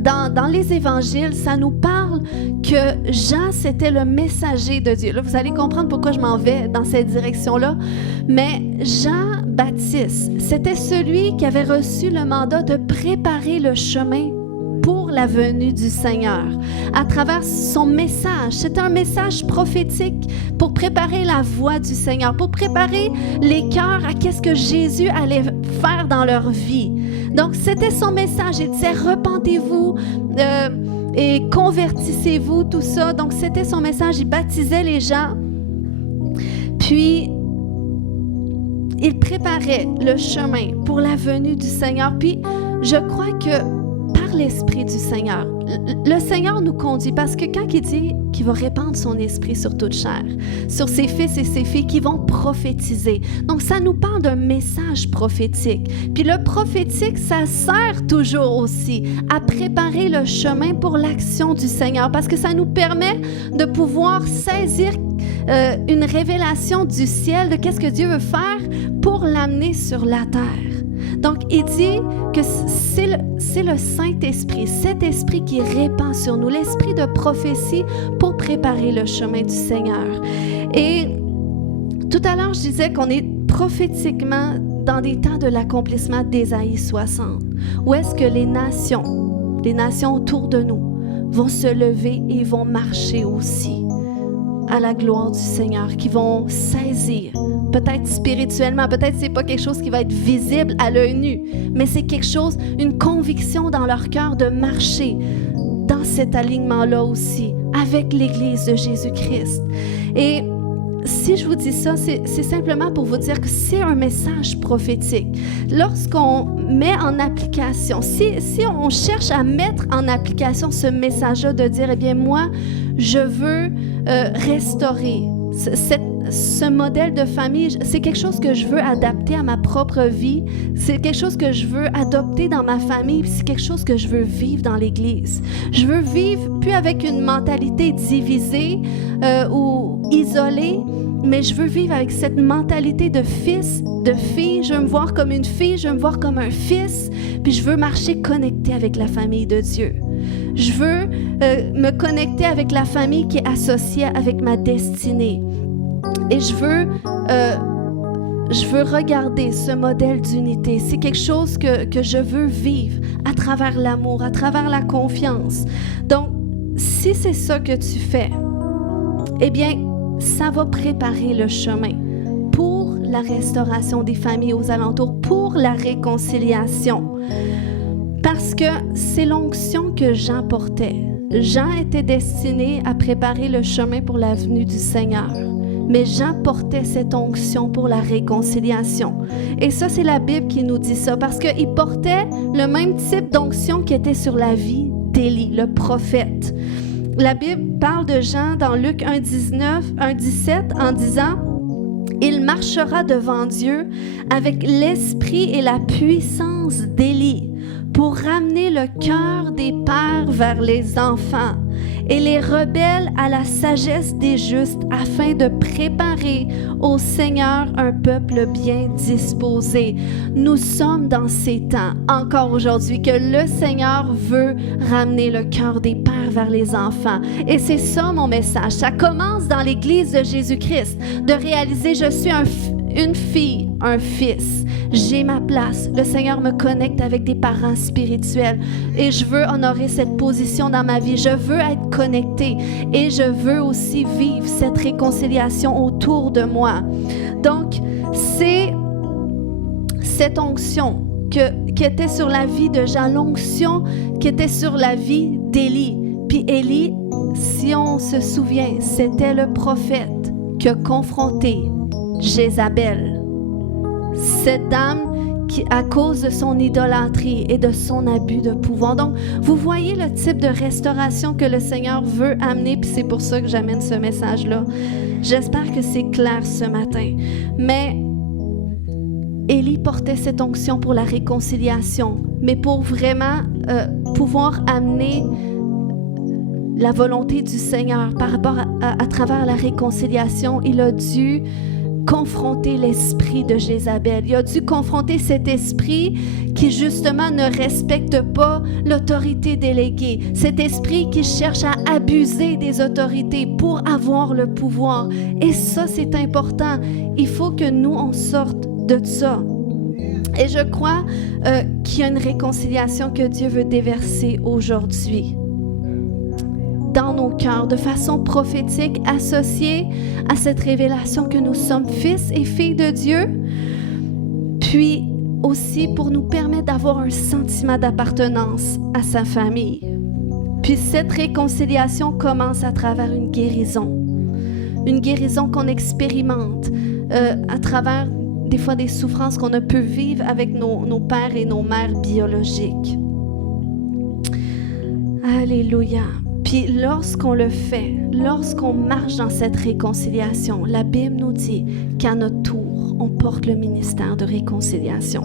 Dans les évangiles, ça nous parle que Jean, c'était le messager de Dieu. Là, vous allez comprendre pourquoi je m'en vais dans cette direction-là. Mais Jean-Baptiste, c'était celui qui avait reçu le mandat de préparer le chemin pour la venue du Seigneur. À travers son message, c'était un message prophétique pour préparer la voie du Seigneur, pour préparer les cœurs à qu'est-ce que Jésus allait faire dans leur vie. Donc, c'était son message. Il disait, repentez-vous et convertissez-vous, tout ça. Donc, c'était son message. Il baptisait les gens. Puis, il préparait le chemin pour la venue du Seigneur. Puis, je crois que par l'Esprit du Seigneur, le Seigneur nous conduit parce que quand il dit qu'il va répandre son esprit sur toute chair, sur ses fils et ses filles qui vont prophétiser. Donc, ça nous parle d'un message prophétique. Puis le prophétique, ça sert toujours aussi à préparer le chemin pour l'action du Seigneur parce que ça nous permet de pouvoir saisir une révélation du ciel de qu'est-ce que Dieu veut faire pour l'amener sur la terre. Donc, il dit que c'est le Saint-Esprit, cet esprit qui répand sur nous, l'esprit de prophétie pour préparer le chemin du Seigneur. Et tout à l'heure, je disais qu'on est prophétiquement dans des temps de l'accomplissement d'Ésaïe 60, où est-ce que les nations autour de nous vont se lever et vont marcher aussi à la gloire du Seigneur, qui vont saisir, peut-être spirituellement, peut-être c'est pas quelque chose qui va être visible à l'œil nu, mais c'est quelque chose, une conviction dans leur cœur de marcher dans cet alignement-là aussi, avec l'Église de Jésus-Christ. Et si je vous dis ça, c'est simplement pour vous dire que c'est un message prophétique. Lorsqu'on met en application, si on cherche à mettre en application ce message-là de dire, eh bien moi, je veux restaurer ce modèle de famille, c'est quelque chose que je veux adapter à ma propre vie. C'est quelque chose que je veux adopter dans ma famille. C'est quelque chose que je veux vivre dans l'Église. Je veux vivre plus avec une mentalité divisée ou isolée, mais je veux vivre avec cette mentalité de fils, de fille. Je veux me voir comme une fille, je veux me voir comme un fils, puis je veux marcher connecté avec la famille de Dieu. Je veux me connecter avec la famille qui est associée avec ma destinée. Et je veux regarder ce modèle d'unité. C'est quelque chose que je veux vivre à travers l'amour, à travers la confiance. Donc, si c'est ça que tu fais, eh bien, ça va préparer le chemin pour la restauration des familles aux alentours, pour la réconciliation. Parce que c'est l'onction que Jean portait. Jean était destiné à préparer le chemin pour la venue du Seigneur. Mais Jean portait cette onction pour la réconciliation. Et ça, c'est la Bible qui nous dit ça, parce qu'il portait le même type d'onction qui était sur la vie d'Élie, le prophète. La Bible parle de Jean dans Luc 1:17 en disant « Il marchera devant Dieu avec l'esprit et la puissance d'Élie pour ramener le cœur des pères vers les enfants et les rebelles à la sagesse des justes afin de préparer au Seigneur un peuple bien disposé. » Nous sommes dans ces temps, encore aujourd'hui, que le Seigneur veut ramener le cœur des pères vers les enfants. Et c'est ça mon message. Ça commence dans l'Église de Jésus-Christ, de réaliser je suis une fille, un fils. J'ai ma place. Le Seigneur me connecte avec des parents spirituels et je veux honorer cette position dans ma vie. Je veux être connectée et je veux aussi vivre cette réconciliation autour de moi. Donc, c'est cette onction qui était sur la vie de Jean, l'onction qui était sur la vie d'Élie. Puis Élie, si on se souvient, c'était le prophète qui a confronté Jézabel. Cette dame qui, à cause de son idolâtrie et de son abus de pouvoir. Donc, vous voyez le type de restauration que le Seigneur veut amener, puis c'est pour ça que j'amène ce message-là. J'espère que c'est clair ce matin. Mais Élie portait cette onction pour la réconciliation, mais pour vraiment pouvoir amener la volonté du Seigneur par rapport à travers la réconciliation, il a dû confronter l'esprit de Jézabel. Il a dû confronter cet esprit qui justement ne respecte pas l'autorité déléguée. Cet esprit qui cherche à abuser des autorités pour avoir le pouvoir. Et ça, c'est important. Il faut que nous, on sorte de ça. Et je crois qu'il y a une réconciliation que Dieu veut déverser aujourd'hui dans nos cœurs, de façon prophétique, associée à cette révélation que nous sommes fils et filles de Dieu, puis aussi pour nous permettre d'avoir un sentiment d'appartenance à sa famille. Puis cette réconciliation commence à travers une guérison qu'on expérimente à travers des fois des souffrances qu'on a pu vivre avec nos pères et nos mères biologiques. Alléluia. Puis lorsqu'on le fait, lorsqu'on marche dans cette réconciliation, la Bible nous dit qu'à notre tour, on porte le ministère de réconciliation.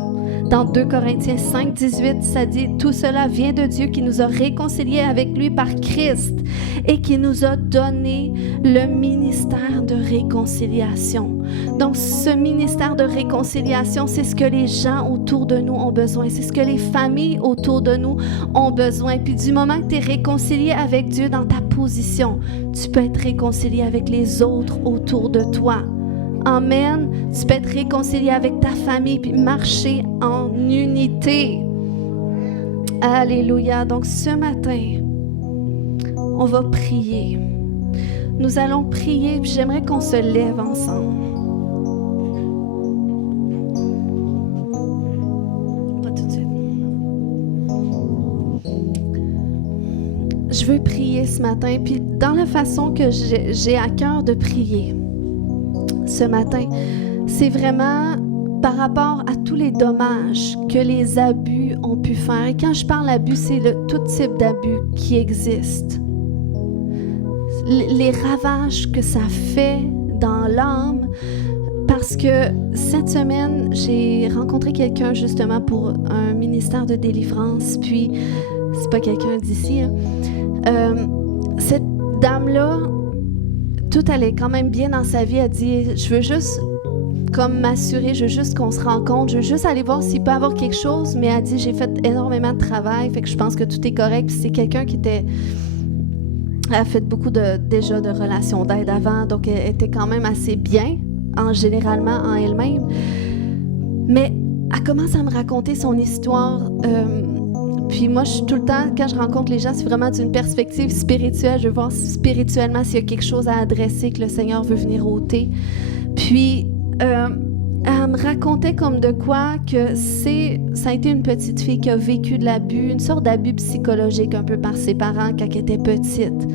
Dans 2 Corinthiens 5:18, ça dit « Tout cela vient de Dieu qui nous a réconciliés avec lui par Christ et qui nous a donné le ministère de réconciliation. » Donc, ce ministère de réconciliation, c'est ce que les gens autour de nous ont besoin. C'est ce que les familles autour de nous ont besoin. Puis du moment que tu es réconcilié avec Dieu dans ta position, tu peux être réconcilié avec les autres autour de toi. Amen. Tu peux être réconcilié avec ta famille puis marcher en unité. Alléluia. Donc ce matin, on va prier. Nous allons prier puis j'aimerais qu'on se lève ensemble. Pas tout de suite. Je veux prier ce matin puis dans la façon que j'ai à cœur de prier ce matin, c'est vraiment par rapport à tous les dommages que les abus ont pu faire. Et quand je parle d'abus, c'est tout type d'abus qui existe. Les ravages que ça fait dans l'âme. Parce que cette semaine, j'ai rencontré quelqu'un justement pour un ministère de délivrance. Puis, c'est pas quelqu'un d'ici. Cette dame-là, tout allait quand même bien dans sa vie. Elle dit, je veux juste comme m'assurer, je veux juste qu'on se rencontre, je veux juste aller voir s'il peut y avoir quelque chose. Mais elle dit, j'ai fait énormément de travail, fait que je pense que tout est correct. Puis c'est quelqu'un qui était... Elle a fait beaucoup déjà de relations d'aide avant, donc elle était quand même assez bien, généralement en elle-même. Mais elle commence à me raconter son histoire. Puis moi, je suis tout le temps, quand je rencontre les gens, c'est vraiment d'une perspective spirituelle. Je veux voir spirituellement s'il y a quelque chose à adresser que le Seigneur veut venir ôter. Puis, elle me racontait comme de quoi que ça a été une petite fille qui a vécu de l'abus, une sorte d'abus psychologique un peu par ses parents quand elle était petite.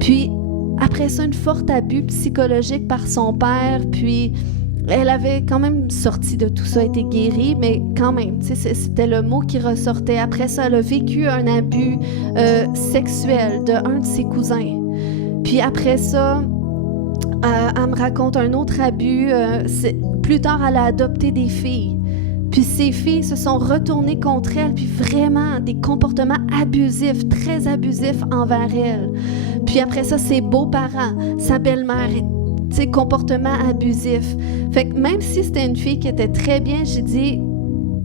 Puis, après ça, une forte abus psychologique par son père, puis elle avait quand même sorti de tout ça, été guérie, mais quand même, c'était le mot qui ressortait. Après ça, elle a vécu un abus sexuel d'un de ses cousins. Puis après ça, elle me raconte un autre abus. Plus tard, elle a adopté des filles. Puis ces filles se sont retournées contre elle, puis vraiment des comportements abusifs, très abusifs envers elle. Puis après ça, ses beaux-parents, sa belle-mère, comportements abusifs. Fait que même si c'était une fille qui était très bien, j'ai dit,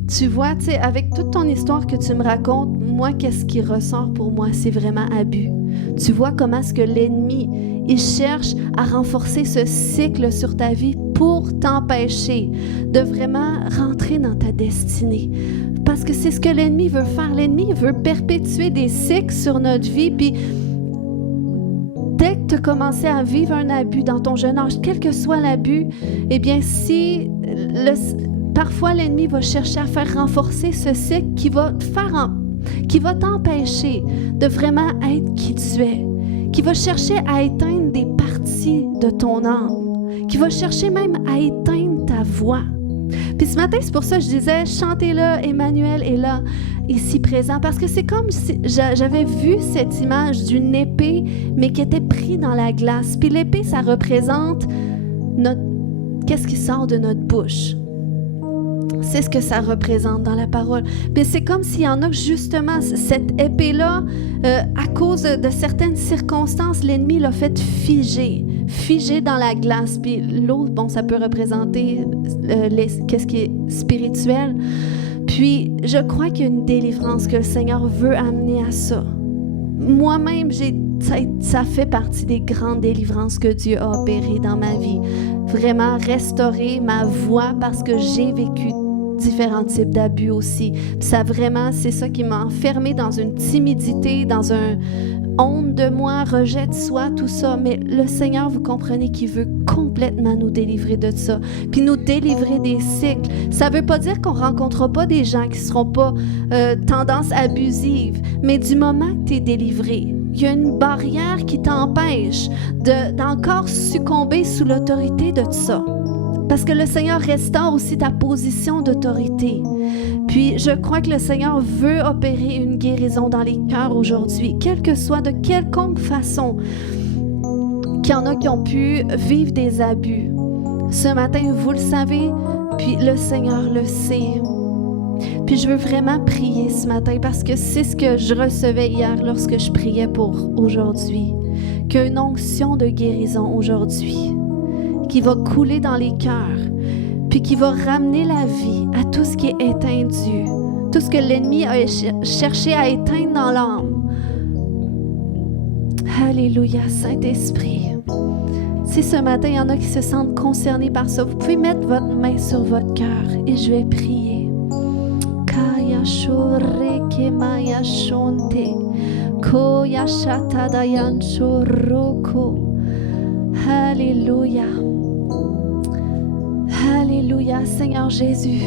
tu vois, avec toute ton histoire que tu me racontes, moi, qu'est-ce qui ressort pour moi? C'est vraiment abus. Tu vois comment est-ce que l'ennemi, il cherche à renforcer ce cycle sur ta vie pour t'empêcher de vraiment rentrer dans ta destinée. Parce que c'est ce que l'ennemi veut faire. L'ennemi veut perpétuer des cycles sur notre vie, puis dès que tu as commencé à vivre un abus dans ton jeune âge, quel que soit l'abus, eh bien, parfois l'ennemi va chercher à faire renforcer ce cycle qui va t'empêcher de vraiment être qui tu es, qui va chercher à éteindre des parties de ton âme, qui va chercher même à éteindre ta voix. Puis ce matin, c'est pour ça que je disais, chantez-le, Emmanuel est là, ici présent, parce que c'est comme si j'avais vu cette image d'une épée, mais qui était prise dans la glace. Puis l'épée, ça représente qu'est-ce qui sort de notre bouche. C'est ce que ça représente dans la parole. Mais c'est comme s'il y en a justement, cette épée-là, à cause de certaines circonstances, l'ennemi l'a fait figer dans la glace. Puis l'eau, bon, ça peut représenter qu'est-ce qui est spirituel. Puis je crois qu'il y a une délivrance que le Seigneur veut amener à ça. Moi-même, ça fait partie des grandes délivrances que Dieu a opérées dans ma vie. Vraiment restaurer ma voix parce que j'ai vécu différents types d'abus aussi. Puis ça vraiment, c'est ça qui m'a enfermée dans une timidité, dans un honte de moi, rejet de soi, tout ça. Mais le Seigneur, vous comprenez qu'il veut complètement nous délivrer de ça, puis nous délivrer des cycles. Ça veut pas dire qu'on rencontrera pas des gens qui seront pas tendance abusive, mais du moment que tu es délivré, il y a une barrière qui t'empêche d'encore succomber sous l'autorité de tout ça. Parce que le Seigneur restaure aussi ta position d'autorité. Puis je crois que le Seigneur veut opérer une guérison dans les cœurs aujourd'hui, quelle que soit de quelconque façon qu'il y en a qui ont pu vivre des abus. Ce matin, vous le savez, puis le Seigneur le sait. Puis je veux vraiment prier ce matin parce que c'est ce que je recevais hier lorsque je priais pour aujourd'hui. Qu'il y a une onction de guérison aujourd'hui qui va couler dans les cœurs, puis qui va ramener la vie à tout ce qui est éteindu, tout ce que l'ennemi a cherché à éteindre dans l'âme. Alléluia, Saint-Esprit. Si ce matin, il y en a qui se sentent concernés par ça, vous pouvez mettre votre main sur votre cœur et je vais prier. Kaya shoreke maya shonte, koya shatadayan shoroko. Alléluia. Alléluia, Seigneur Jésus.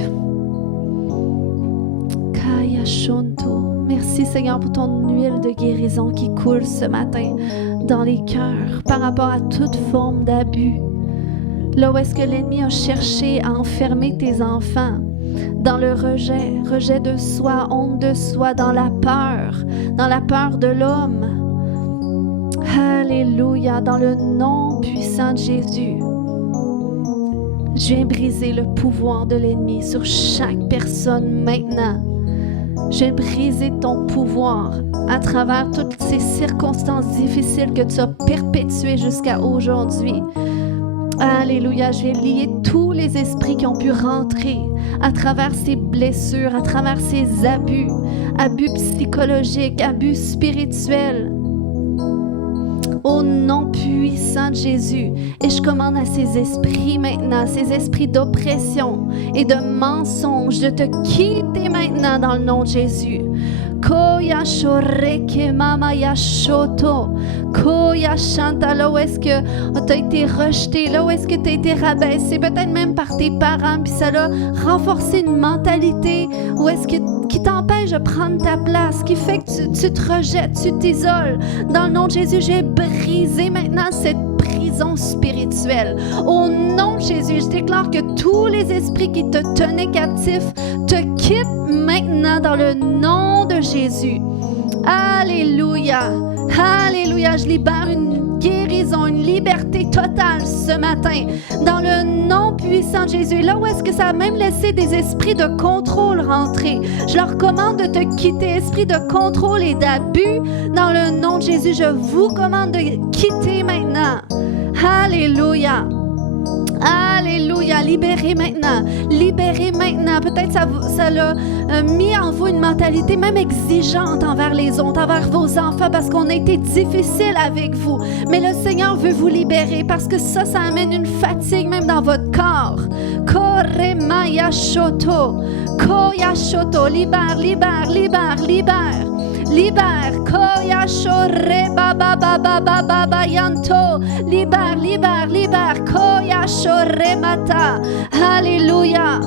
Kaya shonto. Merci, Seigneur, pour ton huile de guérison qui coule ce matin dans les cœurs par rapport à toute forme d'abus. Là où est-ce que l'ennemi a cherché à enfermer tes enfants, dans le rejet de soi, honte de soi, dans la peur de l'homme. Alléluia, dans le nom puissant de Jésus. Je viens briser le pouvoir de l'ennemi sur chaque personne maintenant. Je viens briser ton pouvoir à travers toutes ces circonstances difficiles que tu as perpétuées jusqu'à aujourd'hui. Alléluia, je vais lier tous les esprits qui ont pu rentrer à travers ces blessures, à travers ces abus psychologiques, abus spirituels. Au nom puissant de Jésus, et je commande à ces esprits maintenant, ces esprits d'oppression et de mensonge, de te quitter maintenant dans le nom de Jésus. Koya shoreke mama ya shoto. Koya chanta, là où est-ce que tu as été rejeté, là où est-ce que tu as été rabaissé, peut-être même par tes parents, puis ça a renforcé une mentalité où est-ce que, qui t'empêche de prendre ta place, qui fait que tu te rejettes, tu t'isoles. Dans le nom de Jésus, j'ai brisé maintenant cette prison spirituelle. Au nom de Jésus, je déclare que tous les esprits qui te tenaient captif te quittent maintenant dans le nom de Jésus. Alléluia. Alléluia. Je libère une guérison, une liberté totale ce matin dans le nom puissant de Jésus. Et là où est-ce que ça a même laissé des esprits de contrôle rentrer, je leur commande de te quitter, esprit de contrôle et d'abus. Dans le nom de Jésus, je vous commande de quitter maintenant. Alléluia. Alléluia, libérez maintenant, libérez maintenant. Peut-être ça l'a mis en vous une mentalité même exigeante envers les autres, envers vos enfants, parce qu'on a été difficile avec vous. Mais le Seigneur veut vous libérer parce que ça amène une fatigue même dans votre corps. Koremaya shoto, koya shoto, libère, libère, libère, libère. Libère, koya shore baba baba baba baba yanto. Libère, libère, libère, koya shore mata. Alléluia,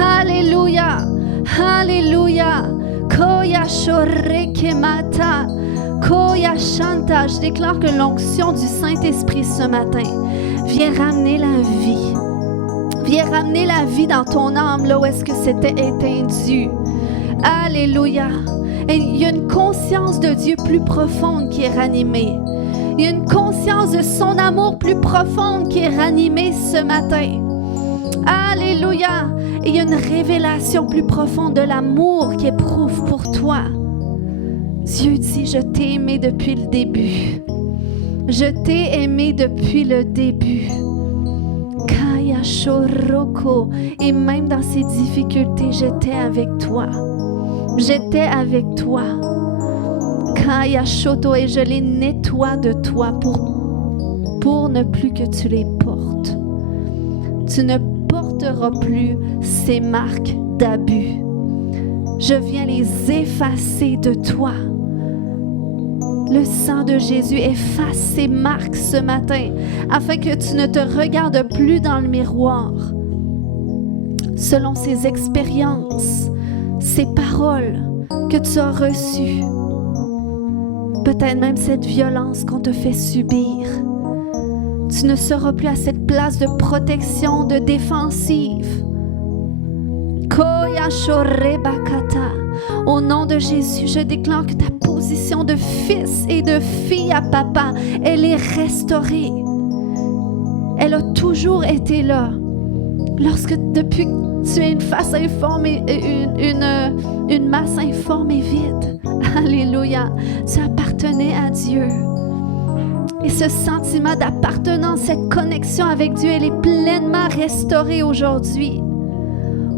alléluia, alléluia. Koya shore kemata, koya shanta. Je déclare que l'onction du Saint-Esprit ce matin vient ramener la vie. Viens ramener la vie dans ton âme là où est-ce que c'était éteint. Alléluia. Et il y a une conscience de Dieu plus profonde qui est ranimée. Il y a une conscience de son amour plus profonde qui est ranimée ce matin. Alléluia. Et il y a une révélation plus profonde de l'amour qu'il éprouve pour toi. Dieu dit, je t'ai aimé depuis le début. Je t'ai aimé depuis le début. Kaya shoroko. Et même dans ces difficultés, j'étais avec toi. J'étais avec toi. Kaya shoto, et je les nettoie de toi pour ne plus que tu les portes. Tu ne porteras plus ces marques d'abus. Je viens les effacer de toi. Le sang de Jésus efface ces marques ce matin afin que tu ne te regardes plus dans le miroir selon ces expériences, ces paroles que tu as reçues, peut-être même cette violence qu'on te fait subir. Tu ne seras plus à cette place de protection, de défensive. Koya shore bakata. Au nom de Jésus, je déclare que ta position de fils et de fille à papa, elle est restaurée. Elle a toujours été là. Depuis que tu es une face informe et une masse informe et vide, alléluia, tu appartenais à Dieu. Et ce sentiment d'appartenance, cette connexion avec Dieu, elle est pleinement restaurée aujourd'hui.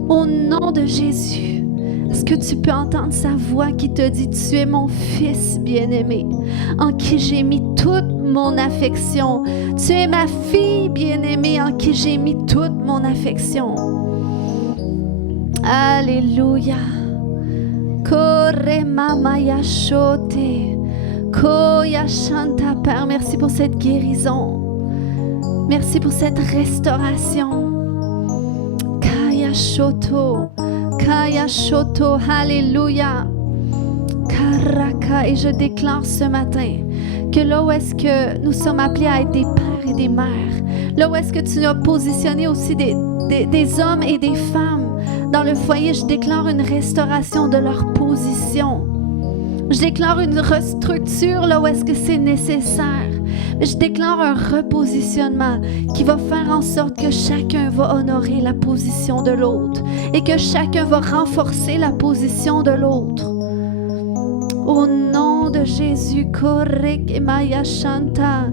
Au nom de Jésus, est-ce que tu peux entendre sa voix qui te dit « Tu es mon fils bien-aimé, en qui j'ai mis toute mon affection. Tu es ma fille bien-aimée, en qui j'ai mis toute mon affection. » Alléluia. Kore mama yashote. Koya shanta. Père, merci pour cette guérison. Merci pour cette restauration. Kaya shoto. Kaya shoto. Alléluia. Karaka. Et je déclare ce matin que là où est-ce que nous sommes appelés à être des pères et des mères, là où est-ce que tu as positionné aussi des hommes et des femmes dans le foyer, je déclare une restauration de leur position. Je déclare une restructure là où est-ce que c'est nécessaire. Je déclare un repositionnement qui va faire en sorte que chacun va honorer la position de l'autre et que chacun va renforcer la position de l'autre. Au nom de Jésus, Korek et Maya Shanta.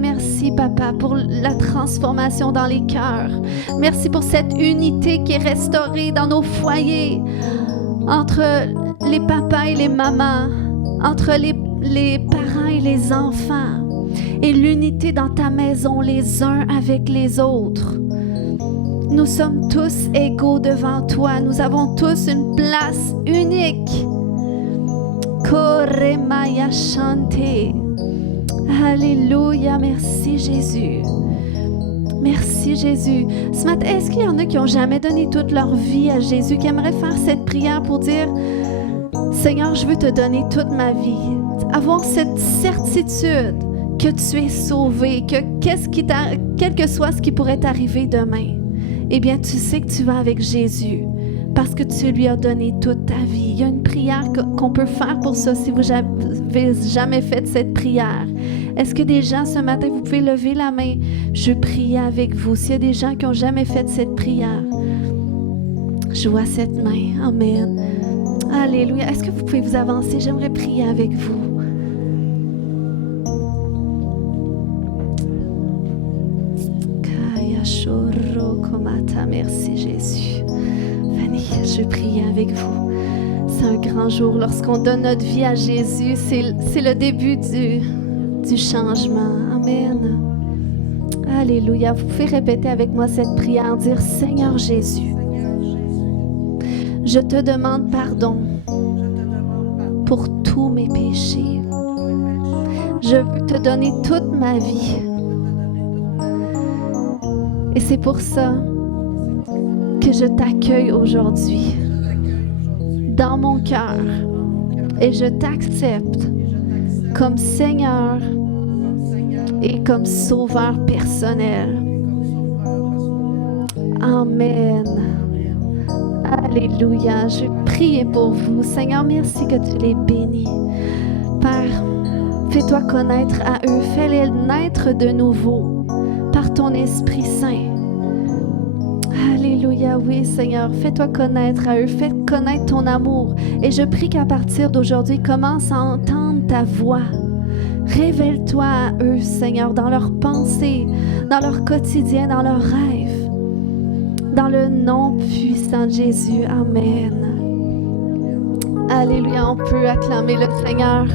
Merci, Papa, pour la transformation dans les cœurs. Merci pour cette unité qui est restaurée dans nos foyers, entre les papas et les mamans, entre les parents et les enfants, et l'unité dans ta maison, les uns avec les autres. Nous sommes tous égaux devant toi. Nous avons tous une place unique. Koremaya Shante. Alléluia. Merci Jésus. Merci Jésus. Ce matin, est-ce qu'il y en a qui n'ont jamais donné toute leur vie à Jésus, qui aimeraient faire cette prière pour dire « Seigneur, je veux te donner toute ma vie. » Avoir cette certitude que tu es sauvé, que quel que soit ce qui pourrait t'arriver demain, eh bien, tu sais que tu vas avec Jésus parce que tu lui as donné toute ta vie. Il y a une prière qu'on peut faire pour ça si vous n'avez jamais fait cette prière. Est-ce que des gens ce matin, vous pouvez lever la main? Je prie avec vous. S'il y a des gens qui n'ont jamais fait cette prière, je vois cette main. Amen. Alléluia. Est-ce que vous pouvez vous avancer? J'aimerais prier avec vous. Merci Jésus. Venez, je prie avec vous. C'est un grand jour. Lorsqu'on donne notre vie à Jésus, c'est le début du changement. Amen. Alléluia. Vous pouvez répéter avec moi cette prière, dire Seigneur Jésus, je te demande pardon pour tous mes péchés. Je veux te donner toute ma vie. Et c'est pour ça que je t'accueille aujourd'hui dans mon cœur et je t'accepte comme Seigneur et comme Sauveur personnel. Amen. Alléluia. Je prie pour vous. Seigneur, merci que tu les bénis. Père, fais-toi connaître à eux. Fais-les naître de nouveau par ton Esprit Saint. Alléluia, oui Seigneur, fais-toi connaître à eux, fais connaître ton amour. Et je prie qu'à partir d'aujourd'hui, commence à entendre ta voix. Révèle-toi à eux, Seigneur, dans leurs pensées, dans leur quotidien, dans leurs rêves. Dans le nom puissant de Jésus, Amen. Alléluia, on peut acclamer le Seigneur.